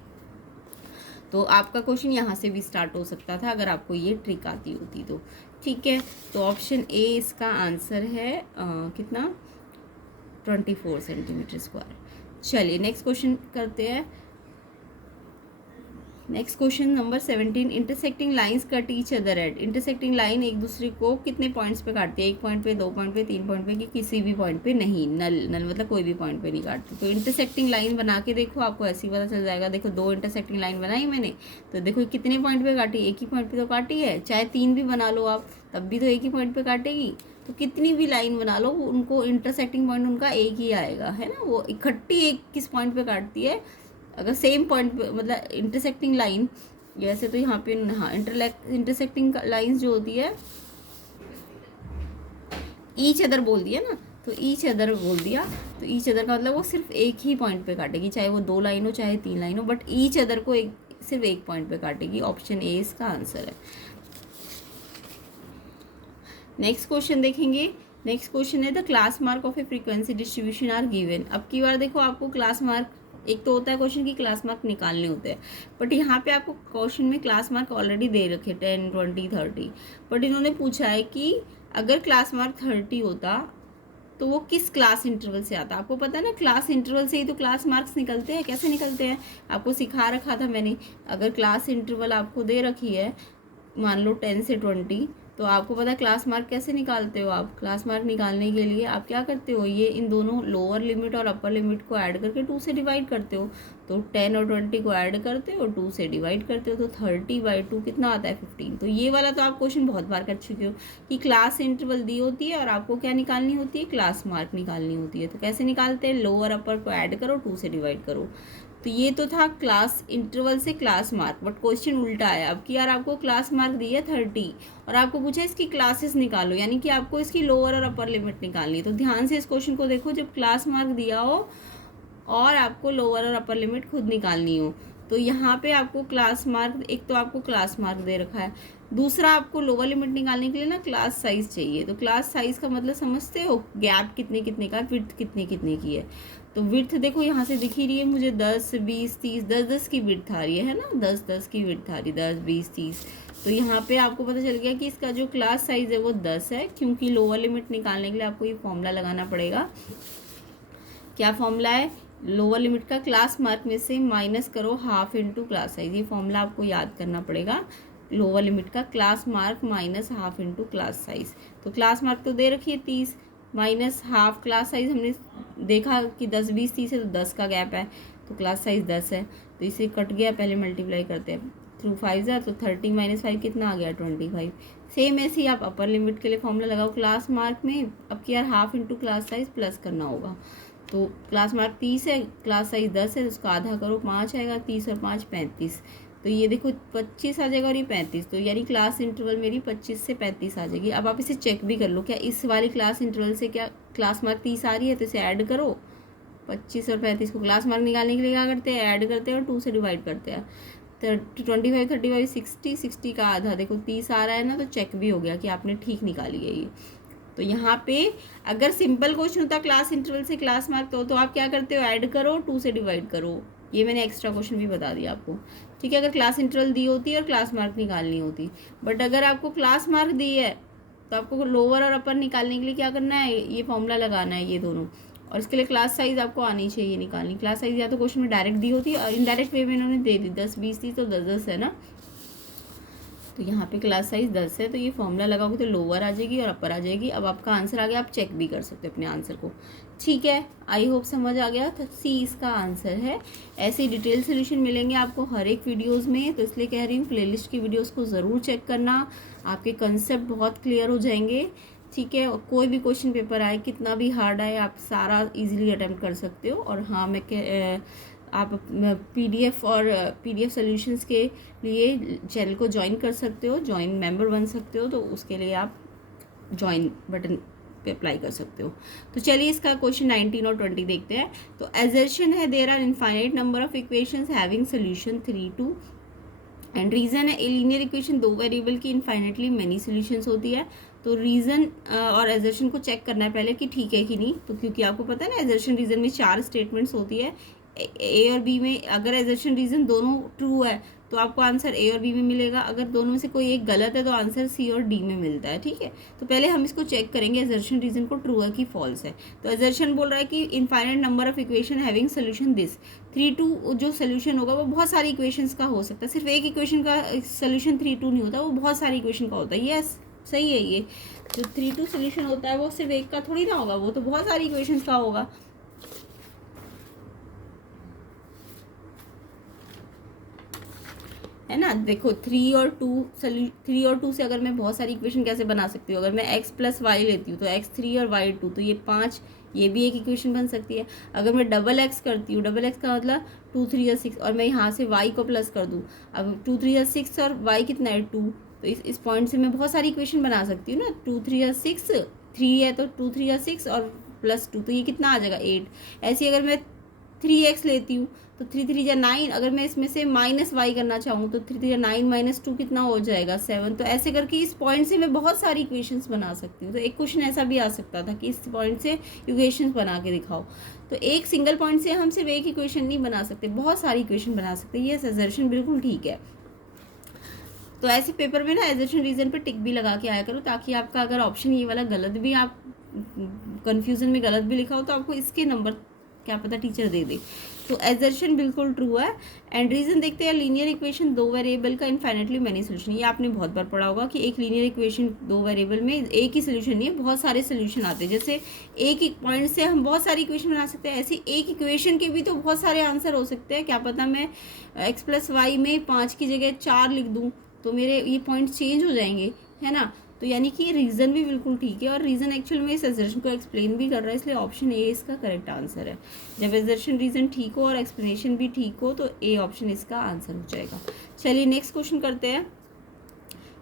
तो आपका क्वेश्चन यहाँ से भी स्टार्ट हो सकता था अगर आपको ये ट्रिक आती होती तो। ठीक है, तो ऑप्शन A इसका आंसर है कितना 24 सेंटीमीटर स्क्वायर। चलिए नेक्स्ट क्वेश्चन करते हैं। Next question number 17, intersecting lines cut each other at. Intersecting line एक दूसरे को कितने पॉइंट्स पे काटती है, 1 पॉइंट पे, 2 पॉइंट पे, 3 पॉइंट पे, कि किसी भी पॉइंट पे नहीं, नल मतलब कोई भी पॉइंट पे नहीं काटती। तो इंटरसेक्टिंग लाइन बना के देखो, आपको ऐसे ही पता चल जाएगा। देखो 2 इंटरसेक्टिंग लाइन बनाई मैंने, तो देखो कितने पॉइंट पे काटी, एक ही पॉइंट पे तो काटी है। चाहे 3 भी बना लो आप तब भी तो एक ही पॉइंट पे काटेगी। तो कितनी भी लाइन बना लो उनको इंटरसेक्टिंग पॉइंट उनका एक ही आएगा, है ना। वो इकट्ठी एक किस पॉइंट पे काटती है, अगर सेम पॉइंट पे, मतलब इंटरसेक्टिंग लाइन वैसे तो यहाँ पे हाँ इंटरसेक्टिंग लाइंस जो होती है ईच अदर बोल दिया ना, तो ईच अदर बोल दिया, तो ईच अदर का मतलब वो सिर्फ एक ही पॉइंट पे काटेगी, चाहे वो 2 लाइन हो चाहे 3 लाइन हो, बट ईच अदर को सिर्फ एक पॉइंट पे काटेगी। ऑप्शन A इसका आंसर है। नेक्स्ट क्वेश्चन देखेंगे। नेक्स्ट क्वेश्चन है the class mark of a frequency distribution are given. अब की बार देखो आपको क्लास मार्क, एक तो होता है क्वेश्चन की क्लास मार्क निकालने होते हैं, बट यहाँ पे आपको क्वेश्चन में क्लास मार्क ऑलरेडी दे रखे 10 20 30, बट इन्होंने पूछा है कि अगर क्लास मार्क 30 होता तो वो किस क्लास इंटरवल से आता। आपको पता है ना क्लास इंटरवल से ही तो क्लास मार्क्स निकलते हैं। कैसे निकलते हैं आपको सिखा रखा था मैंने। अगर क्लास इंटरवल आपको दे रखी है मान लो 10 से 20, तो आपको पता है क्लास मार्क कैसे निकालते हो आप। क्लास मार्क निकालने के लिए आप क्या करते हो, ये इन दोनों लोअर लिमिट और अपर लिमिट को ऐड करके 2 से डिवाइड करते हो। तो 10 और 20 को ऐड करते हो, 2 से डिवाइड करते हो, तो 30/2 कितना आता है 15। तो ये वाला तो आप क्वेश्चन बहुत बार कर चुके हो कि क्लास इंटरवल दी होती है और आपको क्या निकालनी होती है, क्लास मार्क निकालनी होती है। तो कैसे निकालते हैं, लोअर अपर को ऐड करो, 2 से डिवाइड करो। तो ये तो था क्लास इंटरवल से क्लास मार्क, बट क्वेश्चन उल्टा है। अब कि यार आपको क्लास मार्क दी है 30 और आपको पूछा इसकी क्लासेस निकालो, यानी कि आपको इसकी लोअर और अपर लिमिट निकालनी है। तो ध्यान से इस क्वेश्चन को देखो, जब क्लास मार्क दिया हो और आपको लोअर और अपर लिमिट खुद निकालनी हो, तो यहाँ पे आपको क्लास मार्क, एक तो आपको क्लास मार्क दे रखा है, दूसरा आपको लोअर लिमिट निकालने के लिए ना क्लास साइज चाहिए। तो क्लास साइज का मतलब समझते हो, गैप कितने कितने का, विड्थ कितने कितने की है। तो विड्थ देखो यहाँ से दिख ही रही है मुझे 10 20 30, 10 10 की विड्थ आ रही है ना, 10 10 की विड्थ आ रही है, 10 20 30। तो यहाँ पे आपको पता चल गया कि इसका जो क्लास साइज है वो 10 है, क्योंकि लोअर लिमिट निकालने के लिए आपको ये फॉर्मूला लगाना पड़ेगा। क्या फॉर्मूला है? लोअर लिमिट का क्लास मार्क में से माइनस करो हाफ इंटू क्लास साइज। ये फॉर्मूला आपको याद करना पड़ेगा। लोअर लिमिट का class mark minus half into class size. तो क्लास मार्क तो दे रखी है 30 माइनस हाफ क्लास साइज, हमने देखा कि 10 20 30 है तो 10 का गैप है, तो क्लास साइज 10 है, तो इसे कट गया। पहले मल्टीप्लाई करते हैं, थ्रू 5 है तो 30 माइनस 5 कितना आ गया? 25। सेम ऐसे ही आप अपर लिमिट के लिए फॉर्मूला लगाओ क्लास मार्क में। अब क्या, half into class size plus करना होगा। तो क्लास मार्क 30 है, क्लास साइज 10 है, तो उसका आधा करो 5 आएगा, 30 और 5 35। तो ये देखो 25 आ जाएगा और ये 35, तो यानी क्लास इंटरवल मेरी 25 से 35 आ जाएगी। अब आप इसे चेक भी कर लो, क्या इस वाली क्लास इंटरवल से क्या क्लास मार्क 30 आ रही है? तो इसे ऐड करो, 25 और 35 को क्लास मार्क निकालने के लिए क्या करते हैं? ऐड करते हैं और 2 से डिवाइड करते हैं। 25 35 60, 60 का आधा देखो 30 आ रहा है ना, तो चेक भी हो गया कि आपने ठीक निकाली है ये। तो यहाँ पे अगर सिंपल क्वेश्चन होता क्लास इंटरवल से क्लास मार्क तो आप क्या करते हो? ऐड करो, 2 से डिवाइड करो। ये मैंने एक्स्ट्रा क्वेश्चन भी बता दिया आपको, ठीक है, अगर क्लास इंटरवल दी होती है और क्लास मार्क निकालनी होती। बट अगर आपको क्लास मार्क दी है तो आपको लोअर और अपर निकालने के लिए क्या करना है? ये फॉर्मूला लगाना है, ये दोनों। और इसके लिए क्लास साइज आपको आनी चाहिए निकालनी। क्लास साइज या तो क्वेश्चन में डायरेक्ट दी होती है और इनडायरेक्ट वे में इन्होंने दे दी, 10 20 30 तो 10 10 है ना। तो यहाँ पे क्लास साइज 10 है, तो ये फॉर्मूला लगाओगे तो लोअर आ जाएगी और अपर आ जाएगी। अब आपका आंसर आ गया, आप चेक भी कर सकते हो अपने आंसर को, ठीक है। आई होप समझ आ गया। तो सी इसका आंसर है। ऐसे ही डिटेल सोल्यूशन मिलेंगे आपको हर एक वीडियोज़ में, तो इसलिए कह रही हूँ प्लेलिस्ट की वीडियोज़ को ज़रूर चेक करना, आपके कंसेप्ट बहुत क्लियर हो जाएंगे, ठीक है। और कोई भी क्वेश्चन पेपर आए, कितना भी हार्ड आए, आप सारा इजीली अटेम्प्ट कर सकते हो। और हाँ, आप पीडीएफ और पीडीएफ सॉल्यूशंस के लिए चैनल को ज्वाइन कर सकते हो, ज्वाइन मेंबर बन सकते हो, तो उसके लिए आप ज्वाइन बटन पे अप्लाई कर सकते हो। तो चलिए इसका क्वेश्चन 19 और 20 देखते हैं। तो एजर्शन है, there are infinite number of equations having solution 3 2 and reason है, ए लीनियर इक्वेशन 2 वेरिएबल की इनफाइनेटली मेनी सोल्यूशंस होती है। तो रीज़न और एजर्शन को चेक करना है पहले कि ठीक है कि नहीं। तो क्योंकि आपको पता है ना, एजर्शन रीज़न में 4 स्टेटमेंट्स होती है। ए और बी में अगर एजर्शन रीज़न दोनों ट्रू है तो आपको आंसर ए और बी में मिलेगा, अगर दोनों में से कोई एक गलत है तो आंसर सी और डी में मिलता है, ठीक है। तो पहले हम इसको चेक करेंगे एजर्शन रीज़न को ट्रू है कि फॉल्स है। तो एजर्शन बोल रहा है कि infinite number of equation having solution this 3 2, जो सोल्यूशन होगा वो बहुत सारी इक्वेशंस का हो सकता है, सिर्फ एक इक्वेशन का सोल्यूशन 3 2 नहीं होता, वो बहुत सारी इक्वेशन का होता है। यस, सही है। ये जो 3 2 सोल्यूशन होता है वो सिर्फ एक का थोड़ी ना होगा, वो तो बहुत सारी इक्वेशंस का होगा, है ना। देखो 3 और 2 से अगर मैं बहुत सारी इक्वेशन कैसे बना सकती हूँ? अगर मैं x प्लस वाई लेती हूँ तो x3 और y2, तो ये 5, ये भी एक इक्वेशन बन सकती है। अगर मैं डबल x करती हूँ, डबल x का मतलब 2 3 या 6, और मैं यहाँ से y को प्लस कर दूँ, अब 2 3 या 6 और y कितना है 2, तो इस पॉइंट से मैं बहुत सारी इक्वेशन बना सकती हूँ ना। 2 3 या 6, 3 है तो 2 3 या 6 और प्लस 2, तो ये कितना आ जाएगा 8। ऐसे अगर मैं 3x लेती हूँ तो 3 3 या 9, अगर मैं इसमें से माइनस वाई करना चाहूँ तो 3 3 या 9 माइनस 2 कितना हो जाएगा 7। तो ऐसे करके इस पॉइंट से मैं बहुत सारी इक्वेशंस बना सकती हूँ। तो एक क्वेश्चन ऐसा भी आ सकता था कि इस पॉइंट से इक्वेशंस बना के दिखाओ। तो एक सिंगल पॉइंट से हम सिर्फ एक इक्वेशन नहीं बना सकते, बहुत सारी इक्वेशन बना सकते हैं। ये एजर्शन बिल्कुल ठीक है। तो ऐसे पेपर में ना एजर्शन रीजन पे टिक भी लगा के आया करो, ताकि आपका अगर ऑप्शन ये वाला गलत भी, आप कन्फ्यूजन में गलत भी लिखा हो तो आपको इसके नंबर क्या पता टीचर दे दे। तो एजर्शन बिल्कुल ट्रू है। एंड रीजन देखते हैं, लीनियर इक्वेशन 2 वेरिएबल का इनफाइनेटली मेनी सोल्यूशन। ये आपने बहुत बार पढ़ा होगा कि एक लीनियर इक्वेशन 2 वेरिएबल में एक ही सोल्यूशन नहीं है, बहुत सारे सोल्यूशन आते हैं। जैसे एक पॉइंट से हम बहुत सारी इक्वेशन बना सकते हैं, ऐसी एक इक्वेशन के भी तो बहुत सारे आंसर हो सकते हैं। क्या पता मैं x प्लस वाई में 5 की जगह 4 लिख दूँ तो मेरे ये पॉइंट चेंज हो जाएंगे, है ना। तो यानी कि रीज़न भी बिल्कुल ठीक है, और रीज़न एक्चुअल में इस एजर्शन को एक्सप्लेन भी कर रहा है, इसलिए ऑप्शन ए इसका करेक्ट आंसर है। जब एजर्शन रीज़न ठीक हो और एक्सप्लेनेशन भी ठीक हो तो ए ऑप्शन इसका आंसर हो जाएगा। चलिए नेक्स्ट क्वेश्चन करते हैं।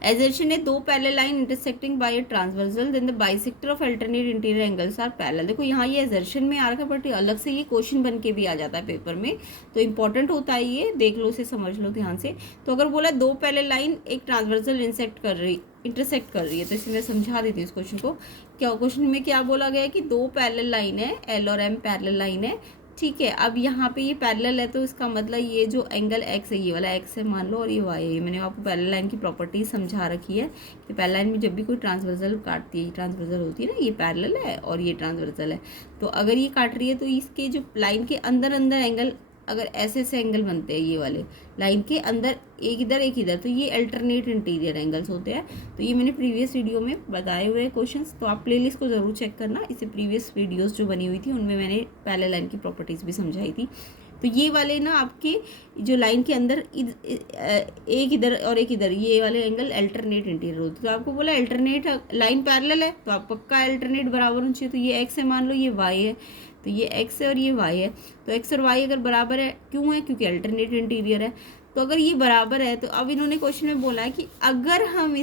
एजर्शन है, 2 parallel line intersecting by a transversal then the bisector of alternate interior angles are parallel. देखो यहाँ ये एजर्शन में आ रखा, बट अलग से ये क्वेश्चन बन के भी आ जाता है पेपर में, तो इंपॉर्टेंट होता है ये, देख लो इसे, समझ लो ध्यान से। तो अगर बोला 2 पैरेलल लाइन एक ट्रांसवर्सल इंटरसेक्ट कर रही है, तो इसे मैं समझा देती हूँ इस क्वेश्चन को। क्या क्वेश्चन में क्या बोला गया है कि 2 पैरेलल लाइन है, एल और एम पैरेलल लाइन है, ठीक है। अब यहाँ पे ये पैरेलल है तो इसका मतलब ये जो एंगल एक्स है, ये वाला एक्स है मान लो, और ये वाई है। मैंने आपको पैरेलल लाइन की प्रॉपर्टीज समझा रखी है कि पैरेलल लाइन में जब भी कोई ट्रांसवर्सल काटती है, ट्रांसवर्सल होती है ना, ये पैरेलल है और ये ट्रांसवर्सल है, तो अगर ये काट रही है तो इसके जो लाइन के अंदर अंदर एंगल, अगर ऐसे ऐसे एंगल बनते हैं ये वाले लाइन के अंदर, एक इधर, तो ये अल्टरनेट इंटीरियर एंगल्स होते हैं। तो ये मैंने प्रीवियस वीडियो में बताए हुए क्वेश्चंस, तो आप प्लेलिस्ट को ज़रूर चेक करना। इससे प्रीवियस वीडियोस जो बनी हुई थी उनमें मैंने पैरेलल लाइन की प्रॉपर्टीज़ भी समझाई थी। तो ये वाले ना आपके जो लाइन के अंदर एक इधर और एक इधर, ये वाले एंगल अल्टरनेट इंटीरियर होते। तो आपको बोला अल्टरनेट लाइन पैरेलल है तो आप पक्का अल्टरनेट बराबर होना चाहिए। तो ये एक्स है मान लो, ये वाई है, तो ये एक्स है और ये वाई है। तो एक्स और वाई अगर बराबर है, क्यों है? क्योंकि अल्टरनेट इंटीरियर है। तो अगर ये बराबर है तो अब इन्होंने क्वेश्चन में बोला है कि अगर हम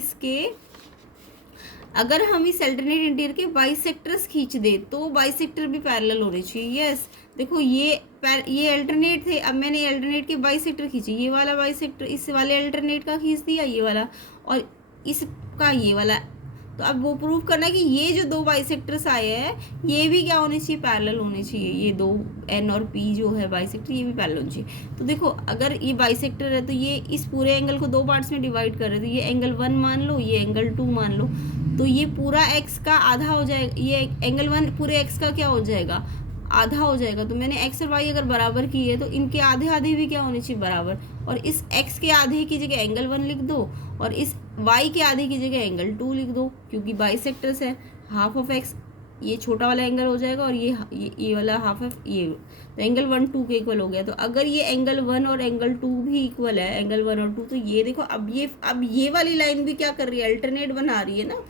इस अल्टरनेट इंटीरियर के बाइसेक्टर्स खींच दे तो बाइसेक्टर भी पैरेलल होने चाहिए। यस, देखो ये अल्टरनेट थे, अब मैंने अल्टरनेट के बाइसेक्टर खींचे, ये वाला बाइसेक्टर इस वाले अल्टरनेट का खींच दिया, ये वाला, और इसका ये वाला। तो अब वो प्रूव करना है कि ये जो दो बाइसेक्टर्स आए हैं ये भी क्या होने चाहिए? पैरेलल होने चाहिए। ये दो एन और पी जो है बाइसेक्टर, ये भी पैरेलल होने चाहिए। तो देखो अगर ये बाइसेक्टर है तो ये इस पूरे एंगल को दो पार्ट्स में डिवाइड कर रहे थे, ये एंगल 1 मान लो, ये एंगल 2 मान लो, तो ये पूरा एक्स का आधा हो जाएगा, ये एंगल 1 पूरे एक्स का क्या हो जाएगा? आधा हो जाएगा। तो मैंने एक्स और वाई अगर बराबर की है तो इनके आधे आधे भी क्या होने चाहिए? बराबर। और इस एक्स के आधे की जगह एंगल 1 लिख दो और इस वाई के आधे की जगह एंगल 2 लिख दो, क्योंकि बाइसेक्टर्स है। हाफ ऑफ एक्स ये छोटा वाला एंगल हो जाएगा और ये वाला हाफ ऑफ ये, तो एंगल 1 2 के इक्वल हो गया। तो अगर ये एंगल 1 और एंगल 2 भी इक्वल है, एंगल 1 और 2, तो ये देखो अब ये वाली लाइन भी क्या कर रही है? अल्टरनेट बना रही है ना।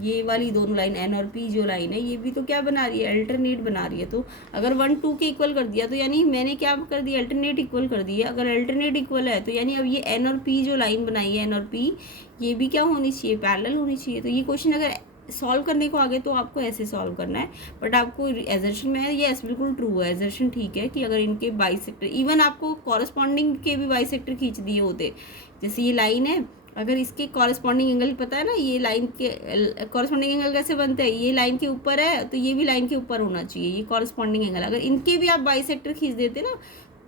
ये वाली दोनों लाइन एन और पी जो लाइन है ये भी तो क्या बना रही है? अल्टरनेट बना रही है। तो अगर 1 2 के इक्वल कर दिया तो यानी मैंने क्या कर दिया? अल्टरनेट इक्वल कर दिया। अगर अल्टरनेट इक्वल है तो यानी अब ये एन और पी जो लाइन बनाई है, एन और पी, ये भी क्या होनी चाहिए? पैरेलल होनी चाहिए। तो ये क्वेश्चन अगर सॉल्व करने को आगे तो आपको ऐसे सॉल्व करना है, बट आपको एजर्शन में है, यस बिल्कुल ट्रू है, एजर्शन ठीक है कि अगर इनके बाइसेक्टर, इवन आपको कॉरस्पॉन्डिंग के भी बाइसेक्टर खींच दिए होते, जैसे ये लाइन है, अगर इसके कॉरस्पॉन्डिंग एंगल पता है ना, ये लाइन के कॉरस्पॉन्डिंग एंगल कैसे बनते हैं? ये लाइन के ऊपर है तो ये भी लाइन के ऊपर होना चाहिए, ये कॉरस्पॉन्डिंग एंगल। अगर इनके भी आप बाइसेक्टर खींच देते ना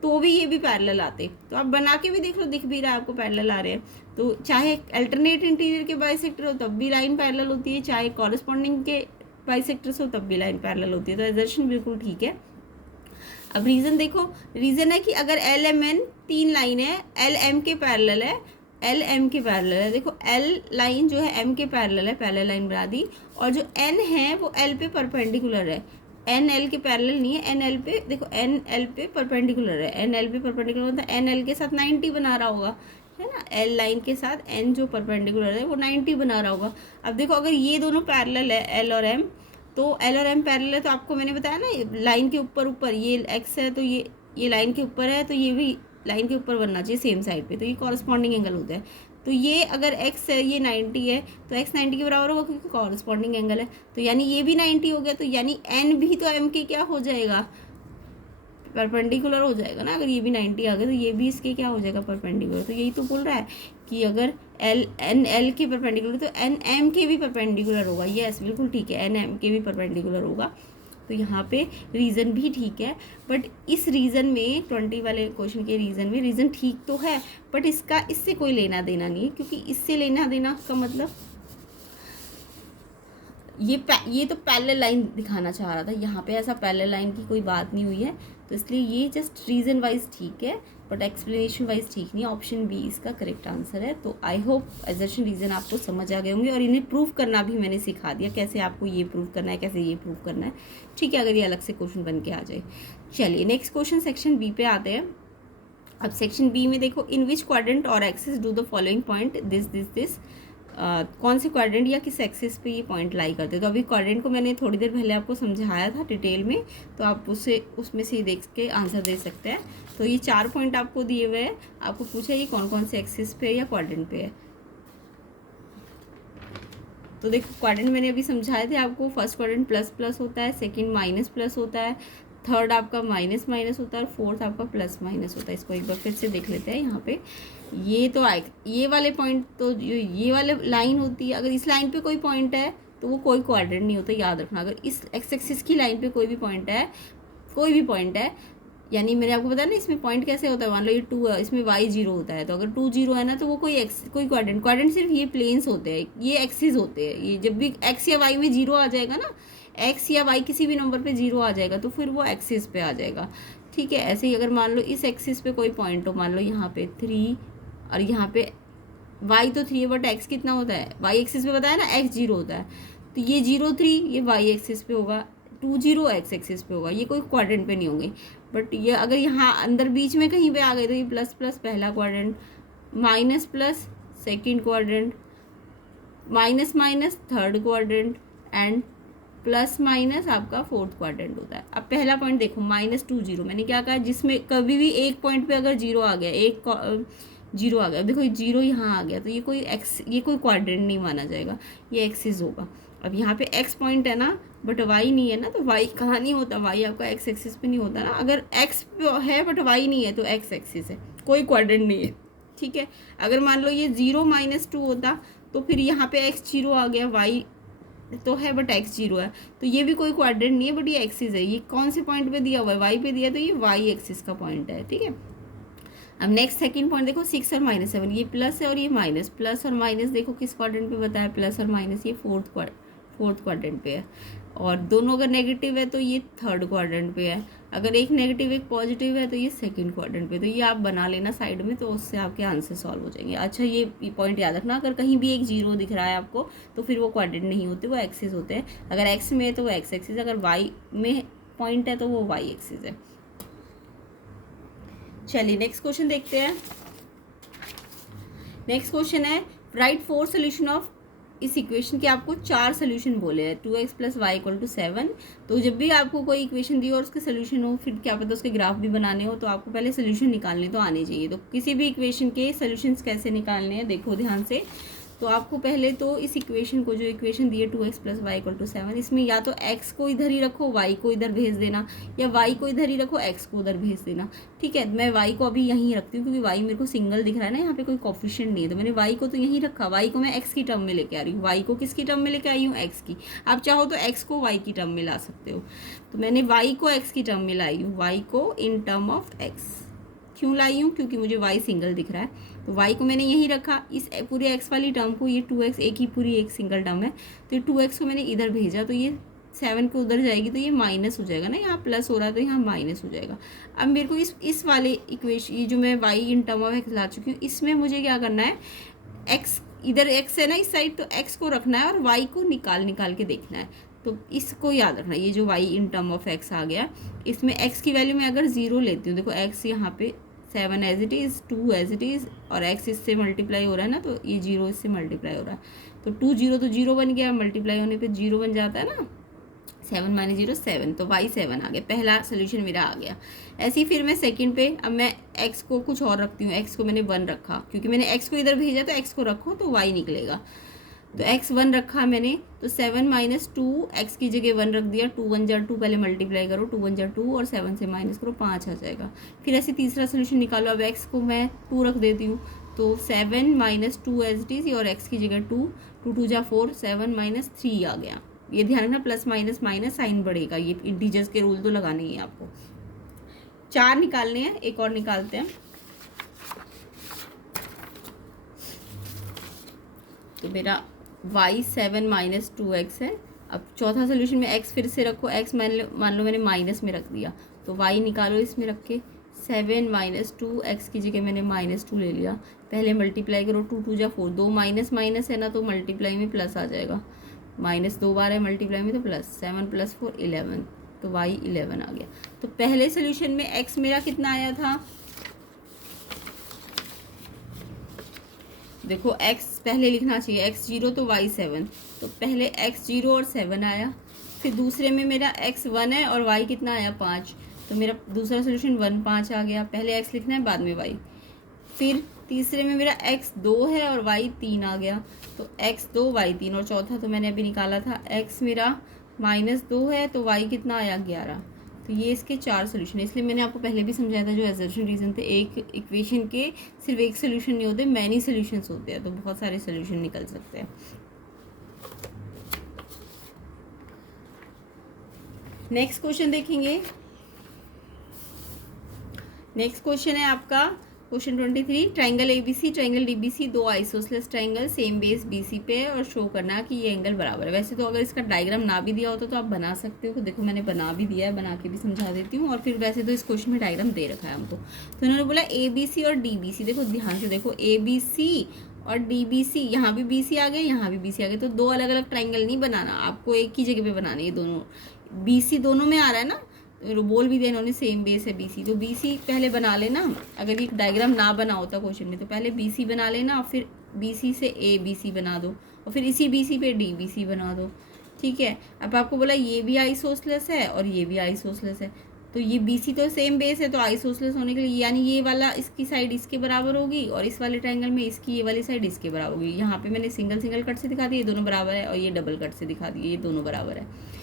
तो भी ये भी पैरेलल आते। तो आप बना के भी देख लो, दिख भी रहा है आपको पैरेलल आ रहे हैं। तो चाहे अल्टरनेट इंटीरियर के बाइसेक्टर हो तब भी लाइन पैरेलल होती है, चाहे कॉरस्पॉन्डिंग के बाइसेक्टर्स हो तब भी लाइन पैरेलल होती है। तो एजर्शन बिल्कुल ठीक है। अब रीज़न देखो, रीज़न है कि अगर एल एम एन 3 लाइन है, एल एम के पैरेलल है, एल एम के पैरेलल है। देखो एल लाइन जो है एम के पैरेलल है, पैरेलल लाइन बना दी, और जो एन है वो एल पे परपेंडिकुलर है। एन एल के पैरेलल नहीं है, एन एल पे, देखो एन एल पे परपेंडिकुलर है। एन एल पे परपेंडिकुलर मतलब एन एल के साथ 90 बना रहा होगा, है ना। एल लाइन के साथ एन जो परपेंडिकुलर है वो 90 बना रहा होगा। अब देखो अगर ये दोनों पैरेलल है, एल और एम, तो एल और एम पैरेलल है, तो आपको मैंने बताया ना लाइन के ऊपर ये एक्स है तो ये लाइन के ऊपर है, तो ये भी लाइन के ऊपर बनना चाहिए सेम साइड पे, तो ये कॉरस्पॉन्डिंग एंगल होता है। तो ये अगर x है, ये 90 है, तो x 90 के बराबर होगा क्योंकि कॉरस्पॉन्डिंग एंगल है। तो यानी ये भी 90 हो गया, तो यानी n भी तो m के क्या हो जाएगा? परपेंडिकुलर हो जाएगा ना। अगर ये भी 90 आ गया तो ये भी इसके क्या हो जाएगा? परपेंडिकुलर। तो यही तो बोल रहा है कि अगर एन एल के परपेंडिकुलर तो एन एम के भी परपेंडिकुलर होगा। यस बिल्कुल ठीक है, एन एम के भी परपेंडिकुलर होगा। तो यहाँ पे रीज़न भी ठीक है, बट इस रीज़न में 20 वाले क्वेश्चन के रीज़न में रीज़न ठीक तो है, बट इससे कोई लेना देना नहीं है, क्योंकि इससे लेना देना का मतलब ये तो पैरेलल लाइन दिखाना चाह रहा था, यहाँ पे ऐसा पैरेलल लाइन की कोई बात नहीं हुई है, तो इसलिए ये जस्ट रीज़न वाइज ठीक है, बट एक्सप्लेनेशन वाइज ठीक नहीं है। ऑप्शन बी इसका करेक्ट आंसर है। तो आई होप एजर्शन रीज़न आपको समझ आ गए होंगे, और इन्हें प्रूव करना भी मैंने सिखा दिया, कैसे आपको ये प्रूव करना है, कैसे ये प्रूव करना है, ठीक है, अगर ये अलग से क्वेश्चन बन के आ जाए। चलिए नेक्स्ट क्वेश्चन सेक्शन बी पे आते हैं। अब सेक्शन बी में देखो, इन विच क्वाड्रेंट और axis do the following point this कौन से क्वाड्रेंट या किस एक्सिस पे ये पॉइंट लाई करते हैं। तो अभी क्वाड्रेंट को मैंने थोड़ी देर पहले आपको समझाया था डिटेल में, तो आप उसमें से देख के आंसर दे सकते हैं। तो ये 4 पॉइंट आपको दिए हुए हैं, आपको पूछा ये कौन कौन से एक्सिस पे या क्वाड्रेंट पे है। तो देखो क्वाड्रेंट मैंने अभी समझाए थे आपको, फर्स्ट क्वाड्रेंट प्लस प्लस होता है, सेकंड माइनस प्लस होता है, थर्ड आपका माइनस माइनस होता है, और फोर्थ आपका प्लस माइनस होता है। इसको एक बार फिर से देख लेते हैं। यहाँ पे ये तो ये वाले पॉइंट, तो ये वाले लाइन होती है, अगर इस लाइन पे कोई पॉइंट है तो वो कोई क्वाड्रेंट नहीं होता, याद रखना। अगर इस एक्स एक्सिस की लाइन पे कोई भी पॉइंट है कोई भी पॉइंट है, यानी मैंने आपको बताया ना इसमें पॉइंट कैसे होता है, मान लो ये 2 है, इसमें y 0 होता है, तो अगर 2 0 है ना तो वो कोई क्वाड्रेंट सिर्फ ये प्लेन्स होते हैं, ये एक्सिस होते हैं। ये जब भी x या y में 0 आ जाएगा ना, x या y किसी भी नंबर पे 0 आ जाएगा तो फिर वो एक्सिस पे आ जाएगा, ठीक है। ऐसे ही अगर मान लो इस एक्सिस पे कोई पॉइंट हो, मान लो यहाँ पे 3 और यहाँ पे y तो 3 है बट x कितना होता है, y एक्सिस पे बताया ना x 0 होता है, तो ये 0 3 ये y एक्सिस पे होगा, 2 0 x एक्सिस पे होगा, ये कोई क्वाड्रेंट पे नहीं होंगे। बट ये अगर यहाँ अंदर बीच में कहीं पे आ गए तो ये प्लस प्लस पहला quadrant, minus plus second quadrant, minus minus third quadrant and plus minus आपका फोर्थ क्वाड्रेंट होता है। अब पहला पॉइंट देखो -2 0, मैंने क्या कहा, जिसमें कभी भी एक पॉइंट पे अगर 0 आ गया, एक 0 आ गया, देखो 0 यहाँ आ गया, तो ये कोई क्वाड्रेंट नहीं माना जाएगा, ये एक्सिस होगा। अब यहाँ पे x पॉइंट है ना बट y नहीं है ना, तो y कहाँ नहीं होता, y आपका x एक्सिस पे नहीं होता ना। अगर x है बट y नहीं है तो x एक्सिस है, कोई क्वाड्रेंट नहीं है, ठीक है। अगर मान लो ये 0 -2 होता तो फिर यहाँ पे x 0 आ गया, y तो है बट x 0 है, तो ये भी कोई क्वाड्रेंट नहीं है बट ये एक्सिस है। ये कौन से पॉइंट पे दिया हुआ है, y पे दिया, तो ये y एक्सिस का पॉइंट है, ठीक है। अब नेक्स्ट सेकंड पॉइंट देखो 6 और -7, ये प्लस है और ये माइनस, प्लस और माइनस देखो किस क्वाड्रेंट पे बताया, प्लस और माइनस ये फोर्थ क्वाड्रेंट पे है, और दोनों अगर नेगेटिव है तो ये थर्ड क्वाड्रेंट पे है, अगर एक नेगेटिव एक पॉजिटिव है तो ये सेकंड क्वाड्रेंट पे। तो ये आप बना लेना साइड में, तो उससे आपके आंसर सॉल्व हो जाएंगे। अच्छा ये पॉइंट याद रखना, अगर कहीं भी एक 0 दिख रहा है आपको तो फिर वो क्वाड्रेंट नहीं होते, वो एक्सिस होते हैं। अगर एक्स में है तो वो एक्स एक्सिस, अगर वाई में पॉइंट है तो वो वाई एक्सिस है। चलिए नेक्स्ट क्वेश्चन देखते हैं। नेक्स्ट क्वेश्चन है राइट 4 सोल्यूशन ऑफ इस इक्वेशन के, आपको 4 सोल्यूशन बोले हैं, 2x + y = 7। तो जब भी आपको कोई इक्वेशन दी और उसके सोल्यूशन हो, फिर क्या पता उसके ग्राफ भी बनाने हो, तो आपको पहले सोल्यूशन निकालने तो आने चाहिए। तो किसी भी इक्वेशन के सोल्यूशंस कैसे निकालने हैं देखो ध्यान से। तो आपको पहले तो इस इक्वेशन को, जो इक्वेशन दी है 2x + y = 7, इसमें या तो x को इधर ही रखो, y को इधर भेज देना, या y को इधर ही रखो, x को उधर भेज देना, ठीक है। मैं y को अभी यहीं रखती हूँ क्योंकि y मेरे को सिंगल दिख रहा है ना, यहाँ पे कोई कोफिशिएंट नहीं है, तो मैंने y को तो यहीं रखा, y को मैं x की टर्म में लेके आ रही हूँ। y को किसकी टर्म में लेके आई हूँ, x की। आप चाहो तो x को y की टर्म में ला सकते हो, तो मैंने y को x की टर्म में लाई हूँ, y को इन टर्म ऑफ x क्यों लाई हूँ, क्योंकि मुझे y सिंगल दिख रहा है, तो y को मैंने यहीं रखा। इस पूरे x वाली टर्म को, ये 2x एक ही पूरी एक सिंगल टर्म है, तो ये 2x को मैंने इधर भेजा, तो ये 7 को उधर जाएगी, तो ये माइनस हो जाएगा ना, यहाँ प्लस हो रहा है तो यहाँ माइनस हो जाएगा। अब मेरे को इस वाले इक्वेशन, ये जो मैं y in term of x ला चुकी हूँ, इसमें मुझे क्या करना है, x इधर x है ना इस साइड, तो x को रखना है और y को निकाल के देखना है। तो इसको याद रखना, ये जो y in term of x आ गया, इसमें x की वैल्यू मैं अगर 0 लेती हूँ, देखो x यहाँ पे 7 as it is, 2 as it is, और x इससे मल्टीप्लाई हो रहा है ना, तो ये 0 इससे मल्टीप्लाई हो रहा है, तो 2 0 तो 0 बन गया, मल्टीप्लाई होने पे 0 बन जाता है ना, 7 - 0 7, तो y 7 आ गया, पहला सोल्यूशन मेरा आ गया। ऐसे ही फिर मैं सेकंड पे, अब मैं x को कुछ और रखती हूँ, x को मैंने 1 रखा, क्योंकि मैंने x को इधर भेजा तो x को रखो तो y निकलेगा, तो x 1 रखा मैंने, तो 7 - 2, x की जगह 1 रख दिया, 2 1 = 2, पहले मल्टीप्लाई करो, 2 1 = 2 और 7 से माइनस करो, 5 आ जाएगा। फिर ऐसे तीसरा सोल्यूशन निकालो, अब x को मैं 2 रख देती हूँ, तो 7 - 2 एज इट इज़, और x की जगह 2, 2 2 = 4, 7 - 3 आ गया। ये ध्यान रखना, प्लस माइनस माइनस साइन बढ़ेगा, ये इंटीजर्स के रूल तो लगाने ही है आपको। 4 निकालने हैं, एक और निकालते हैं। तो मेरा y 7 - 2x है। अब चौथा सोल्यूशन में x फिर से रखो, x मान लो मैंने माइनस में रख दिया, तो y निकालो इसमें रख के, 7 - 2, x की जगह मैंने -2 ले लिया, पहले मल्टीप्लाई करो, 2 2 = 4, 2 माइनस माइनस है ना, तो मल्टीप्लाई में प्लस आ जाएगा, माइनस 2 बार है मल्टीप्लाई में, तो प्लस, 7 + 4 11, तो y 11 आ गया। तो पहले सोल्यूशन में x मेरा कितना आया था, देखो x पहले लिखना चाहिए, x 0 तो y 7, तो पहले x 0 और 7 आया, फिर दूसरे में मेरा x 1 है और y कितना आया 5, तो मेरा दूसरा सोल्यूशन 1 5 आ गया, पहले x लिखना है बाद में y। फिर तीसरे में मेरा x 2 है और y 3 आ गया, तो x 2 y 3, और चौथा तो मैंने अभी निकाला था, x मेरा -2 है, तो y कितना आया 11। तो ये इसके 4 सोल्यूशन है, इसलिए मैंने आपको पहले भी समझाया था, जो एजर्शन रीजन थे, एक इक्वेशन के सिर्फ एक सोल्यूशन नहीं होते, मैनी सोल्यूशंस होते हैं, तो बहुत सारे सोल्यूशन निकल सकते हैं। नेक्स्ट क्वेश्चन देखेंगे, नेक्स्ट क्वेश्चन है आपका question 23, triangle ABC triangle DBC दो isosceles triangle same base BC पे है और शो करना कि ये एंगल बराबर है। वैसे तो अगर इसका डायग्राम ना भी दिया होता तो आप बना सकते हो, तो देखो मैंने बना भी दिया है, बना के भी समझा देती हूँ। और फिर वैसे तो इस क्वेश्चन में डायग्राम दे रखा है हमको। तो उन्होंने बोला ए बी सी और डी बी सी, देखो ध्यान से देखो, ए बी सी और डी बी सी, यहाँ भी बी सी आ गए, यहाँ भी बी सी आ गए, तो दो अलग अलग ट्राइंगल नहीं बनाना, आपको एक ही जगह पे बनाना है। दोनों बी सी दोनों में आ रहा है ना, बोल भी दिया इन्होंने सेम बेस है बीसी, तो बीसी पहले बना लेना। अगर ये डायग्राम ना बना होता क्वेश्चन में तो पहले बीसी बना लेना, और फिर बीसी से ए बीसी बना दो, और फिर इसी बीसी पे डी बीसी बना दो। ठीक है, अब आपको बोला ये भी आइसोसेलेस है और ये भी आइसोसेलेस है, तो ये बीसी तो सेम बेस है, तो आइसोसेलेस होने के लिए यानी ये वाला इसकी साइड इसके बराबर होगी, और इस वाले ट्रायंगल में इसकी ये वाली साइड इसके बराबर होगी। यहाँ पे मैंने सिंगल सिंगल कट से दिखा दिया, ये दोनों बराबर है, और ये डबल कट से दिखा दिए, ये दोनों बराबर है।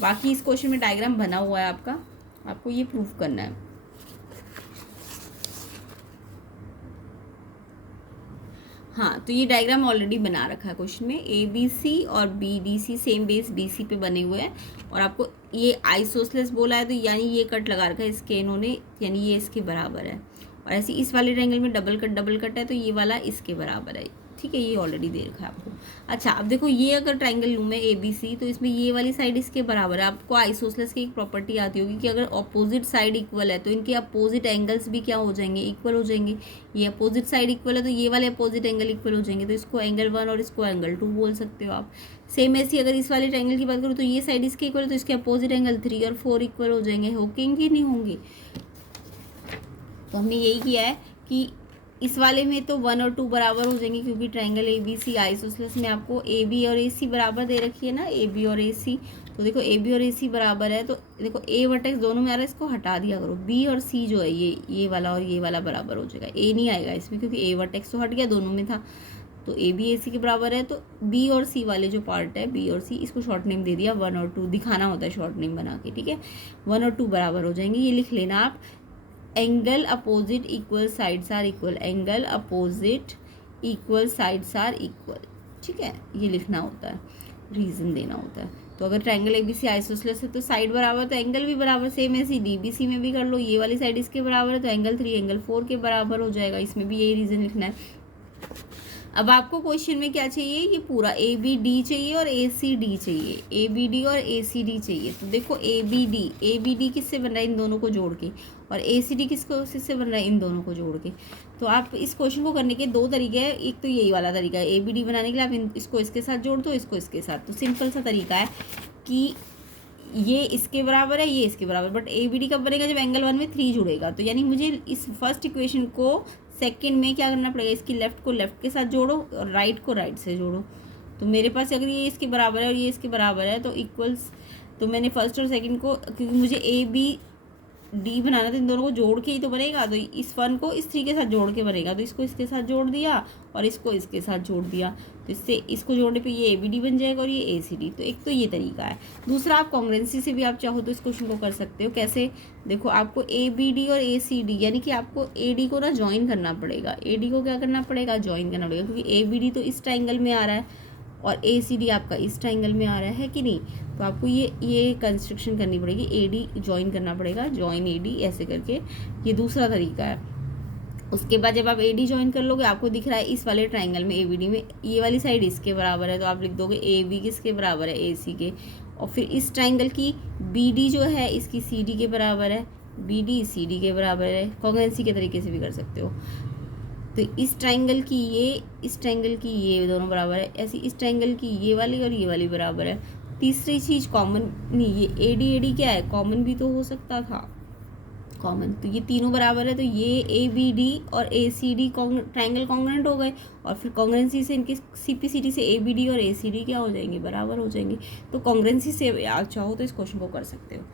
बाकी इस क्वेश्चन में डायग्राम बना हुआ है आपका, आपको ये प्रूफ करना है। हाँ, तो ये डायग्राम ऑलरेडी बना रखा है क्वेश्चन में, ए बी सी और B D C same base B C पे बने हुए हैं, और आपको ये आइसोसेलेस बोला है, तो यानी ये कट लगा रखा है इसके इन्होंने, यानी ये इसके बराबर है। और ऐसे इस वाले ट्रायंगल में डबल कट है, तो ये वाला इसके बराबर है। ठीक है, ये ऑलरेडी दे रखा है आपको। अच्छा, अब देखो ये अगर ट्रायंगल लूँ मैं ए बी सी, तो इसमें ये वाली साइड इसके बराबर है। आपको आइसोसेलेस की एक प्रॉपर्टी आती होगी कि अगर अपोजिट साइड इक्वल है तो इनके अपोजिट एंगल्स भी क्या हो जाएंगे, इक्वल हो जाएंगे। ये अपोजिट साइड इक्वल है तो ये वाले अपोजिट एंगल इक्वल हो जाएंगे, तो इसको एंगल 1 और इसको एंगल 2 बोल सकते हो आप। सेम ऐसी अगर इस वाले ट्रायंगल की बात करूँ तो ये साइड इसके इक्वल है, तो इसके अपोजिट एंगल 3 और 4 इक्वल हो जाएंगे। होंगे कि नहीं होंगे? तो हमने यही किया है कि इस वाले में तो 1 और 2 बराबर हो जाएंगे, क्योंकि triangle A B C isosceles में आपको ए बी और ए सी बराबर दे रखी है ना, ए बी और ए सी। तो देखो ए बी और ए सी बराबर है, तो देखो ए वर्टेक्स दोनों में आ रहा है, इसको हटा दिया करो। बी और सी जो है ये वाला और ये वाला बराबर हो जाएगा, ए नहीं आएगा इसमें, क्योंकि ए वर्टेक्स तो हट गया, दोनों में था। तो ए बी ए सी के बराबर है, तो बी और सी वाले जो पार्ट है, बी और सी, इसको शॉर्ट नेम दे दिया 1 और 2, दिखाना होता है शॉर्ट नेम बना के। ठीक है, 1 और 2 बराबर हो जाएंगे, ये लिख लेना आप। Angle opposite equal sides are equal, angle opposite equal sides are equal. ठीक है, ये लिखना होता है, रीजन देना होता है। तो अगर ट्रायंगल एबीसी आइसोसेलेस है तो साइड बराबर, तो एंगल भी बराबर। सेम ऐसी डीबीसी में भी कर लो, ये वाली साइड इसके बराबर है तो एंगल 3 एंगल 4 के बराबर हो जाएगा, इसमें भी यही रीजन लिखना है। अब आपको क्वेश्चन में क्या चाहिए, ये पूरा ए बी डी चाहिए और ए सी डी चाहिए, ए बी डी और ए सी डी चाहिए। तो देखो ए बी डी किससे बन रहा है, इन दोनों को जोड़ के, और ए सी डी किससे बन रहा है, इन दोनों को जोड़ के। तो आप इस क्वेश्चन को करने के दो तरीके हैं, एक तो यही वाला तरीका है, ए बी डी बनाने के लिए आप इसको इसके साथ जोड़ दो, इसको इसके साथ। तो सिंपल सा तरीका है कि ये इसके बराबर है, ये इसके बराबर, बट ए बी डी कब बनेगा, जब एंगल 1 में 3 जुड़ेगा। तो यानी मुझे इस फर्स्ट इक्वेशन को सेकंड में क्या करना पड़ेगा, इसकी लेफ्ट को लेफ्ट के साथ जोड़ो और राइट को राइट से जोड़ो। तो मेरे पास अगर ये इसके बराबर है और ये इसके बराबर है तो इक्वल्स, तो मैंने फर्स्ट और सेकंड को, क्योंकि मुझे ए बी डी बनाना था, इन दोनों को जोड़ के ही तो बनेगा। तो इस 1 को इस 3 के साथ जोड़ के बनेगा, तो इसको इसके साथ जोड़ दिया और इसको इसके साथ जोड़ दिया, तो इससे इसको जोड़ने पे ये ए बी डी बन जाएगा और ये ए सी डी। तो एक तो ये तरीका है। दूसरा, आप कॉन्ग्रुएंसी से भी आप चाहो तो इस क्वेश्चन को कर सकते हो। कैसे, देखो आपको ए बी डी और ए सी डी, यानी कि आपको ए डी को ना ज्वाइन करना पड़ेगा। ए डी को क्या करना पड़ेगा, ज्वाइन करना पड़ेगा, क्योंकि ए बी डी तो इस ट्राइंगल में आ रहा है और ए सी डी आपका इस ट्राइंगल में आ रहा है कि नहीं। तो आपको ये कंस्ट्रक्शन करनी पड़ेगी, ए डी ज्वाइन करना पड़ेगा, ज्वाइन ए डी ऐसे करके, ये दूसरा तरीका है। उसके बाद जब आप ए डी ज्वाइन कर लोगे, आपको दिख रहा है इस वाले ट्राइंगल में ए बी डी में ये वाली साइड इसके बराबर है, तो आप लिख दोगे ए बी किसके बराबर है, ए सी के। और फिर इस ट्राइंगल की बी डी जो है इसकी सी डी के बराबर है, बी डी सी डी के बराबर है। कॉन्ग्रुएंसी के तरीके से भी कर सकते हो। तो इस ट्राइंगल की ये, इस ट्राइंगल की ये दोनों बराबर है, ऐसी इस ट्राइंगल की ये वाली और ये वाली बराबर है। तीसरी चीज़ कॉमन नहीं, ये ए डी क्या है, कॉमन भी तो हो सकता था, कॉमन। तो ये तीनों बराबर है, तो ये ए बी डी और ए सी डी ट्राइंगल कॉन्ग्रुएंट हो गए, और फिर कॉन्ग्रुएंसी से इनकी सी पी सी डी से ए बी डी और ए सी डी क्या हो जाएंगे, बराबर हो जाएंगे। तो कॉन्ग्रुएंसी से आप चाहो तो इस क्वेश्चन को कर सकते हो।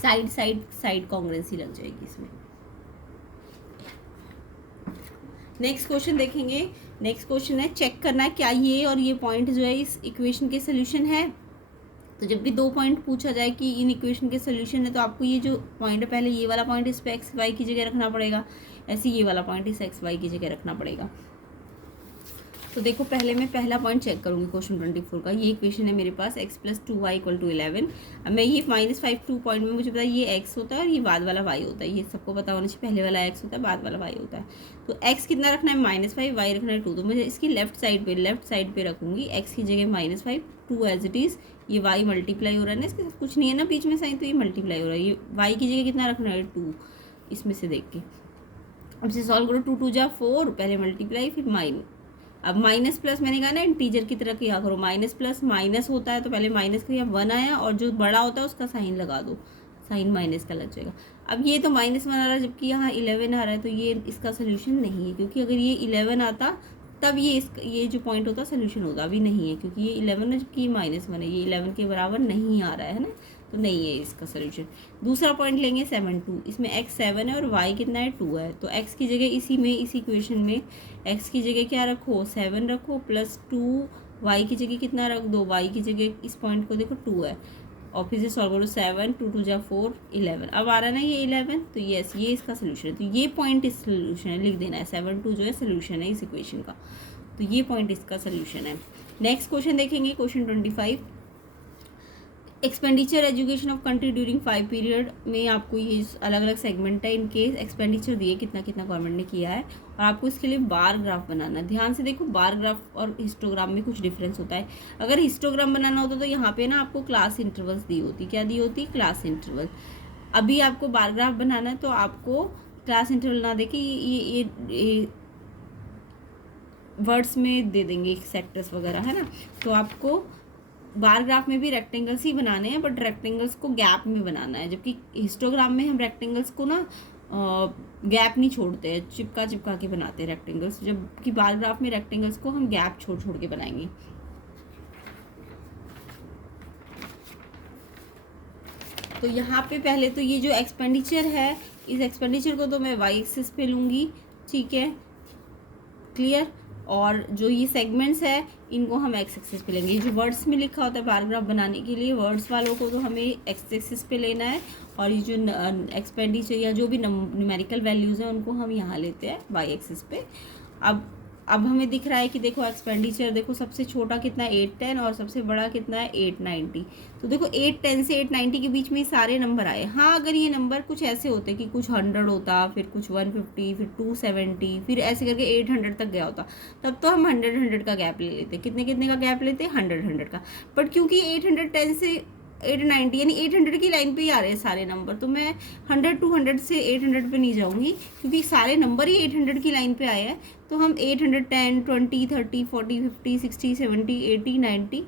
साइड कॉन्ग्रुएंसी लग जाएगी इसमें। नेक्स्ट क्वेश्चन देखेंगे। नेक्स्ट क्वेश्चन है, चेक करना है क्या ये और ये पॉइंट जो है इस इक्वेशन के सोल्यूशन है। तो जब भी 2 पॉइंट पूछा जाए कि इन इक्वेशन के सोल्यूशन है, तो आपको ये जो पॉइंट है, पहले ये वाला पॉइंट इस पे एक्स वाई की जगह रखना पड़ेगा, ऐसे ये वाला पॉइंट इस एक्स वाई की जगह रखना पड़ेगा। तो देखो पहले मैं पहला पॉइंट चेक करूँगी क्वेश्चन 24 का। ये इक्वेशन है मेरे पास x + 2y = 11। अब मैं ये -5 2 पॉइंट में मुझे पता है ये x होता है और ये बाद वाला y होता है। ये सबको पता होना चाहिए, पहले वाला x होता है, बाद वाला y होता है। तो x कितना रखना है -5, y रखना है 2। तो मुझे इसकी लेफ्ट साइड पे रखूँगी, x की जगह -5, 2 एज इट इज़। ये y मल्टीप्लाई हो रहा है ना, इसके साथ कुछ नहीं है ना बीच में साइन, तो ये मल्टीप्लाई हो रहा है। ये y की जगह कितना रखना है 2, इसमें से देख के। अब से सॉल्व करो, 2 2 जा 4, पहले मल्टीप्लाई फिर माइनस। अब माइनस प्लस मैंने कहा ना इंटीजर की तरह किया करो, माइनस प्लस माइनस होता है तो पहले माइनस किया, 1 आया और जो बड़ा होता है उसका साइन लगा दो, साइन माइनस का लग जाएगा। अब ये तो -1 आ रहा है जबकि यहाँ 11 आ रहा है, तो ये इसका सोल्यूशन नहीं है, क्योंकि अगर ये 11 आता तब ये जो पॉइंट होता सोल्यूशन होता, अभी नहीं है क्योंकि ये 11 है जबकि ये -1 है, ये 11 के बराबर नहीं आ रहा है ना, तो नहीं है इसका सोल्यूशन। दूसरा पॉइंट लेंगे 7 2, इसमें x 7 है और y कितना है 2 है, तो x की जगह इसी इक्वेशन में x की जगह क्या रखो 7 रखो प्लस 2, y की जगह कितना रख दो, y की जगह इस पॉइंट को देखो 2 है और फिर से सॉल्व करो, 7 2 2 जा 4 11। अब आ रहा है ना ये 11, तो यस ये इसका सोल्यूशन है। तो ये पॉइंट इस सोल्यूशन है, लिख देना है 7 2 जो है सोल्यूशन है इस इक्वेशन का, तो ये पॉइंट इसका सोल्यूशन है। नेक्स्ट क्वेश्चन देखेंगे, question 25। Expenditure education of country during 5 period में आपको ये अलग अलग सेगमेंट है, इनके एक्सपेंडिचर दिए कितना कितना गवर्नमेंट ने किया है और आपको इसके लिए बार ग्राफ बनाना है। ध्यान से देखो, बार ग्राफ और हिस्टोग्राम में कुछ डिफरेंस होता है। अगर हिस्टोग्राम बनाना होता तो यहाँ पे ना आपको क्लास इंटरवल्स दी होती, क्या दी होती, क्लास इंटरवल। अभी आपको बार ग्राफ बनाना है तो आपको क्लास इंटरवल ना दे के ये वर्ड्स में दे देंगे सेक्टर्स वगैरह, है ना। तो आपको बार ग्राफ में भी रेक्टेंगल्स ही बनाने हैं, बट रेक्टेंगल्स को गैप में बनाना है, जबकि हिस्टोग्राम में हम रेक्टेंगल्स को ना गैप नहीं छोड़ते हैं, चिपका के बनाते हैं रेक्टेंगल्स, जबकि बार ग्राफ में रेक्टेंगल्स को हम गैप छोड़ के बनाएंगे। तो यहाँ पे पहले तो ये जो एक्सपेंडिचर है, इस एक्सपेंडिचर को तो मैं y एक्सिस पे लूँगी, ठीक है, क्लियर। और जो ये सेगमेंट्स है इनको हम x एक्सिस पे लेंगे। ये जो वर्ड्स में लिखा होता है पैराग्राफ बनाने के लिए, वर्ड्स वालों को तो हमें x एक्सिस पे लेना है, और ये जो एक्सपेंडिचर या जो भी न्यूमेरिकल वैल्यूज़ हैं उनको हम यहाँ लेते हैं y एक्सिस पे। अब हमें दिख रहा है कि देखो एक्सपेंडिचर देखो, सबसे छोटा कितना है 810 और सबसे बड़ा कितना है 890। तो देखो 810 से 890 के बीच में सारे नंबर आए। हाँ, अगर ये नंबर कुछ ऐसे होते कि कुछ 100 होता, फिर कुछ 150, फिर 270, फिर ऐसे करके 800 तक गया होता, तब तो हम 100 का गैप ले लेते। कितने का गैप लेते, 100 का। बट क्योंकि 810 से 890 यानी 800 की लाइन पे ही आ रहे हैं सारे नंबर, तो मैं 100 200 से 800 पे नहीं जाऊंगी, क्योंकि सारे नंबर ही 800 की लाइन पे आए हैं। तो हम 810 20 30 40 50 60 70 80 90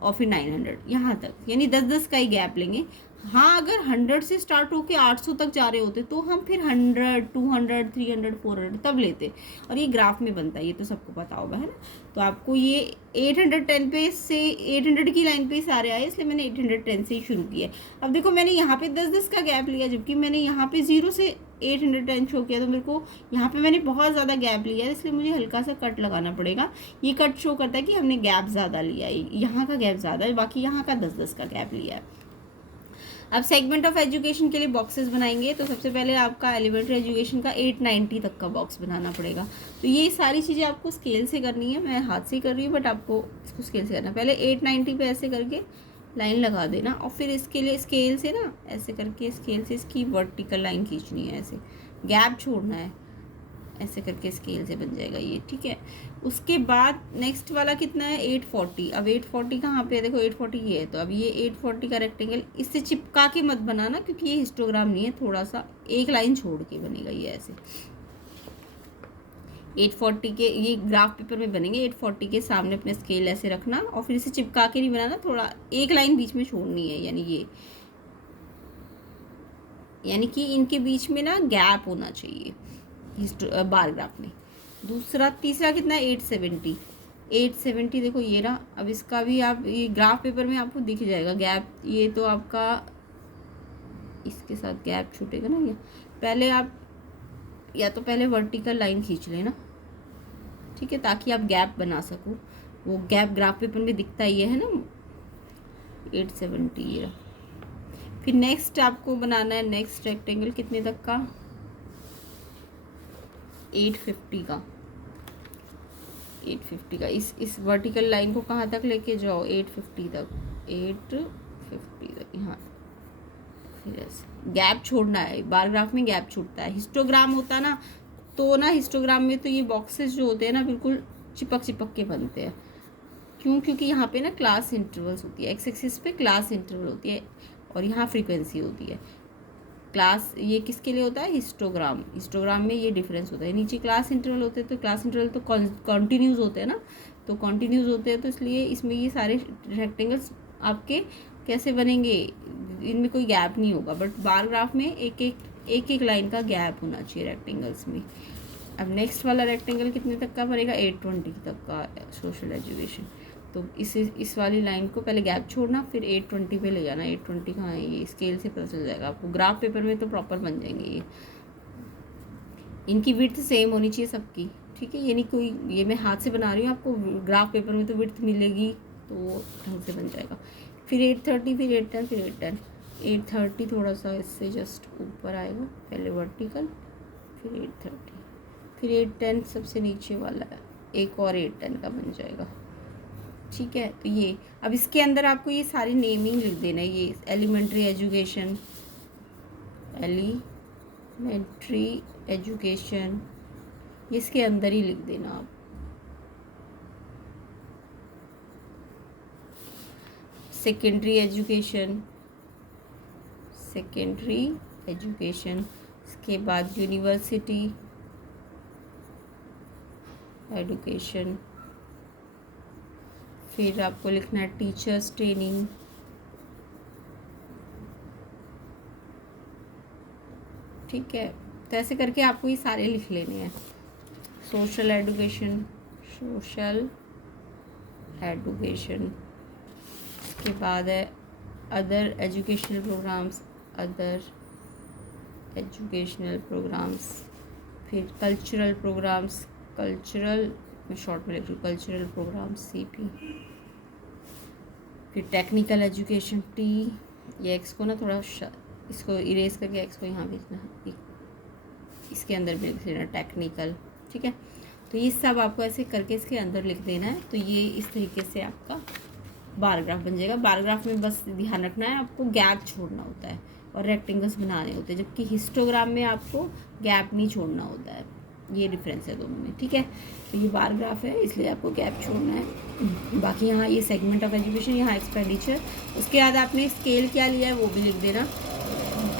और फिर 900 यहाँ तक, यानी 10 का ही गैप लेंगे। हाँ, अगर 100 से स्टार्ट होके 800 तक जा रहे होते तो हम फिर 100 200 300 400 तब लेते, और ये ग्राफ में बनता है, ये तो सबको पता होगा, है ना। तो आपको ये 810 पे से 800 की लाइन पे सारे आए, इसलिए मैंने 810 से ही शुरू किया। अब देखो मैंने यहाँ पे 10 का गैप लिया, जबकि मैंने यहाँ पे 0 से 810 शो किया, तो मेरे को यहाँ पे मैंने बहुत ज़्यादा गैप लिया है, इसलिए मुझे हल्का सा कट लगाना पड़ेगा। ये कट शो करता है कि हमने गैप ज़्यादा लिया है, यहाँ का गैप ज़्यादा है, बाकी यहाँ का 10 का गैप लिया है। अब सेगमेंट ऑफ एजुकेशन के लिए बॉक्सेस बनाएंगे, तो सबसे पहले आपका एलिमेंट्री एजुकेशन का 890 तक का बॉक्स बनाना पड़ेगा। तो ये सारी चीज़ें आपको स्केल से करनी है, मैं हाथ से कर रही हूँ, बट आपको इसको स्केल से करना है। पहले 890 पे ऐसे करके लाइन लगा देना, और फिर इसके लिए स्केल से ना ऐसे करके स्केल से इसकी वर्टिकल लाइन खींचनी है, ऐसे गैप छोड़ना है, ऐसे करके स्केल से बन जाएगा ये, ठीक है। उसके बाद नेक्स्ट वाला कितना है 840। अब 840 कहाँ पे है, देखो 840 ये है, तो अब ये 840 का रेक्टेंगल इससे चिपका के मत बनाना, क्योंकि ये हिस्टोग्राम नहीं है, थोड़ा सा एक लाइन छोड़ के बनेगा ये ऐसे। 840 के ये ग्राफ पेपर में बनेंगे, 840 के सामने अपने स्केल ऐसे रखना, और फिर इसे चिपका के नहीं बनाना, थोड़ा एक लाइन बीच में छोड़नी है, यानी ये, यानी कि इनके बीच में ना गैप होना चाहिए बार ग्राफ में। तीसरा कितना है 870 देखो ये रहा। अब इसका भी आप ये ग्राफ पेपर में आपको दिख जाएगा गैप, ये तो आपका इसके साथ गैप छूटेगा ना, ये पहले आप या तो पहले वर्टिकल लाइन खींच लेना, ठीक है, ताकि आप गैप बना सको। वो गैप ग्राफ पेपर में दिखता ही है ना, 870 ये रहा। फिर नेक्स्ट आपको बनाना है नेक्स्ट रेक्टेंगल कितने तक का, 850 का। 850 का इस वर्टिकल लाइन को कहाँ तक लेके जाओ, 850 तक, 850 तक यहाँ। फिर ऐसे गैप छोड़ना है, बार ग्राफ में गैप छूटता है। हिस्टोग्राम होता ना तो ना, हिस्टोग्राम में तो ये बॉक्सेस जो होते हैं ना बिल्कुल चिपक चिपक के बनते हैं। क्यों? क्योंकि यहाँ पे ना क्लास इंटरवल्स होती है, एक्स एक्सिस पे क्लास इंटरवल होती है और यहाँ फ्रीक्वेंसी होती है। क्लास ये किसके लिए होता है? हिस्टोग्राम। हिस्टोग्राम में ये डिफरेंस होता है, नीचे क्लास इंटरवल होते हैं, तो क्लास इंटरवल तो कॉन्टीन्यूज़ होते हैं ना, तो कॉन्टीन्यूज़ होते हैं, तो इसलिए इसमें ये सारे रेक्टेंगल्स आपके कैसे बनेंगे, इनमें कोई गैप नहीं होगा। बट बार ग्राफ में एक लाइन का गैप होना चाहिए रेक्टेंगल्स में। अब नेक्स्ट वाला रेक्टेंगल कितने तक का भरेगा? 820 तक का सोशल एजुकेशन। तो इस वाली लाइन को पहले गैप छोड़ना, फिर 820 पे ले जाना। 820 कहाँ है? ये स्केल से पता चल जाएगा आपको, ग्राफ पेपर में तो प्रॉपर बन जाएंगे ये। इनकी विड्थ सेम होनी चाहिए सबकी, ठीक है? ये नहीं कोई, ये मैं हाथ से बना रही हूँ, आपको ग्राफ पेपर में तो विड्थ मिलेगी तो ढंग से बन जाएगा। फिर 830, फिर 810, फिर 810। 830 थोड़ा सा इससे जस्ट ऊपर आएगा, पहले वर्टिकल, फिर 830, फिर 810 सबसे नीचे वाला है, एक और 810 का बन जाएगा, ठीक है? तो ये अब इसके अंदर आपको ये सारी नेमिंग लिख देना है। ये एलिमेंट्री एजुकेशन, एलिमेंट्री एजुकेशन, इसके अंदर ही लिख देना आप। सेकेंडरी एजुकेशन, सेकेंडरी एजुकेशन, इसके बाद यूनिवर्सिटी एजुकेशन, फिर आपको लिखना है टीचर्स ट्रेनिंग, ठीक है? तो ऐसे करके आपको ये सारे लिख लेने हैं। सोशल एजुकेशन, सोशल एजुकेशन, इसके बाद है other educational programmes, other educational programmes, फिर कल्चरल प्रोग्राम्स, कल्चरल मैं शॉर्ट में लिख रही हूँ, कल्चरल प्रोग्राम्स CP, फिर टेक्निकल एजुकेशन T। ये एक्स को ना थोड़ा इसको इरेज करके एक्स को यहाँ भेजना है, इसके अंदर भी लिख लेना टेक्निकल, ठीक है? तो ये सब आपको ऐसे करके इसके अंदर लिख देना है। तो ये इस तरीके से आपका बार ग्राफ बन जाएगा। बार ग्राफ में बस ध्यान रखना है आपको गैप छोड़ना होता है और रेक्टेंगल्स बनाने होते हैं, जबकि हिस्टोग्राम में आपको गैप नहीं छोड़ना होता है। ये डिफरेंस है दोनों में, ठीक है? तो ये बार ग्राफ है इसलिए आपको गैप छोड़ना है। बाकी यहाँ ये सेगमेंट ऑफ एजुकेशन, यहाँ एक्सपेंडिचर, उसके बाद आपने स्केल क्या लिया है वो भी लिख देना।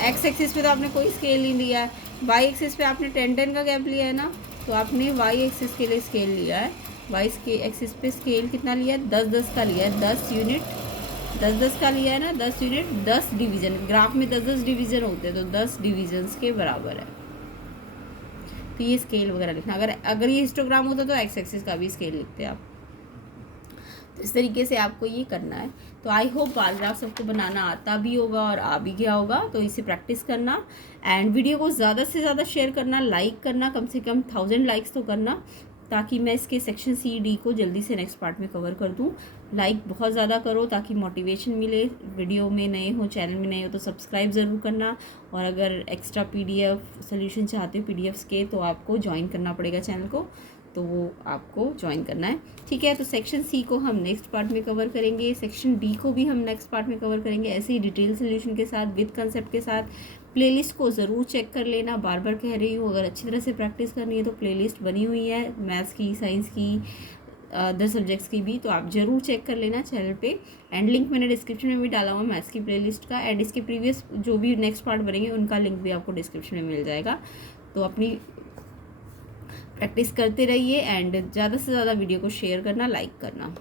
एक्स एक्सिस पे तो आपने कोई स्केल नहीं लिया है, वाई एक्सिस पे आपने 10-10 का गैप लिया है ना, तो आपने वाई एक्सिस के लिए स्केल लिया है। वाई एक्सिस पे स्केल कितना लिया है? 10-10 का लिया है, 10 यूनिट, 10-10 का लिया है ना, 10 यूनिट 10 डिवीज़न। ग्राफ में 10-10 डिवीज़न होते हैं, तो 10 डिवीजन्स के बराबर है। तो ये स्केल वगैरह लिखना। अगर ये हिस्टोग्राम होता तो एक्स एक्सिस का भी स्केल लिखते आप। तो इस तरीके से आपको ये करना है। तो आई होप बार ग्राफ सबको बनाना आता भी होगा और आ भी गया होगा। तो इसे प्रैक्टिस करना एंड वीडियो को ज़्यादा से ज़्यादा शेयर करना, लाइक करना, कम से कम 1000 लाइक्स तो करना, ताकि मैं इसके सेक्शन C-D को जल्दी से नेक्स्ट पार्ट में कवर कर दूँ। लाइक बहुत ज़्यादा करो ताकि मोटिवेशन मिले। वीडियो में नए हो, चैनल में नए हो तो सब्सक्राइब ज़रूर करना। और अगर एक्स्ट्रा PDF सोल्यूशन चाहते हो PDFs के, तो आपको ज्वाइन करना पड़ेगा चैनल को, तो वो आपको ज्वाइन करना है, ठीक है? तो सेक्शन C को हम नेक्स्ट पार्ट में कवर करेंगे, सेक्शन D को भी हम नेक्स्ट पार्ट में कवर करेंगे, ऐसे ही डिटेल सोल्यूशन के साथ, विद कंसेप्ट के साथ। प्लेलिस्ट को ज़रूर चेक कर लेना, बार बार कह रही हूँ, अगर अच्छी तरह से प्रैक्टिस करनी है तो प्लेलिस्ट बनी हुई है, मैथ्स की, साइंस की, अदर सब्जेक्ट्स की भी, तो आप ज़रूर चेक कर लेना चैनल पे। एंड लिंक मैंने डिस्क्रिप्शन में भी डाला हुआ मैथ्स की प्लेलिस्ट का, एंड इसके प्रीवियस जो भी नेक्स्ट पार्ट बनेंगे उनका लिंक भी आपको डिस्क्रिप्शन में मिल जाएगा। तो अपनी प्रैक्टिस करते रहिए एंड ज़्यादा से ज़्यादा वीडियो को शेयर करना, लाइक करना।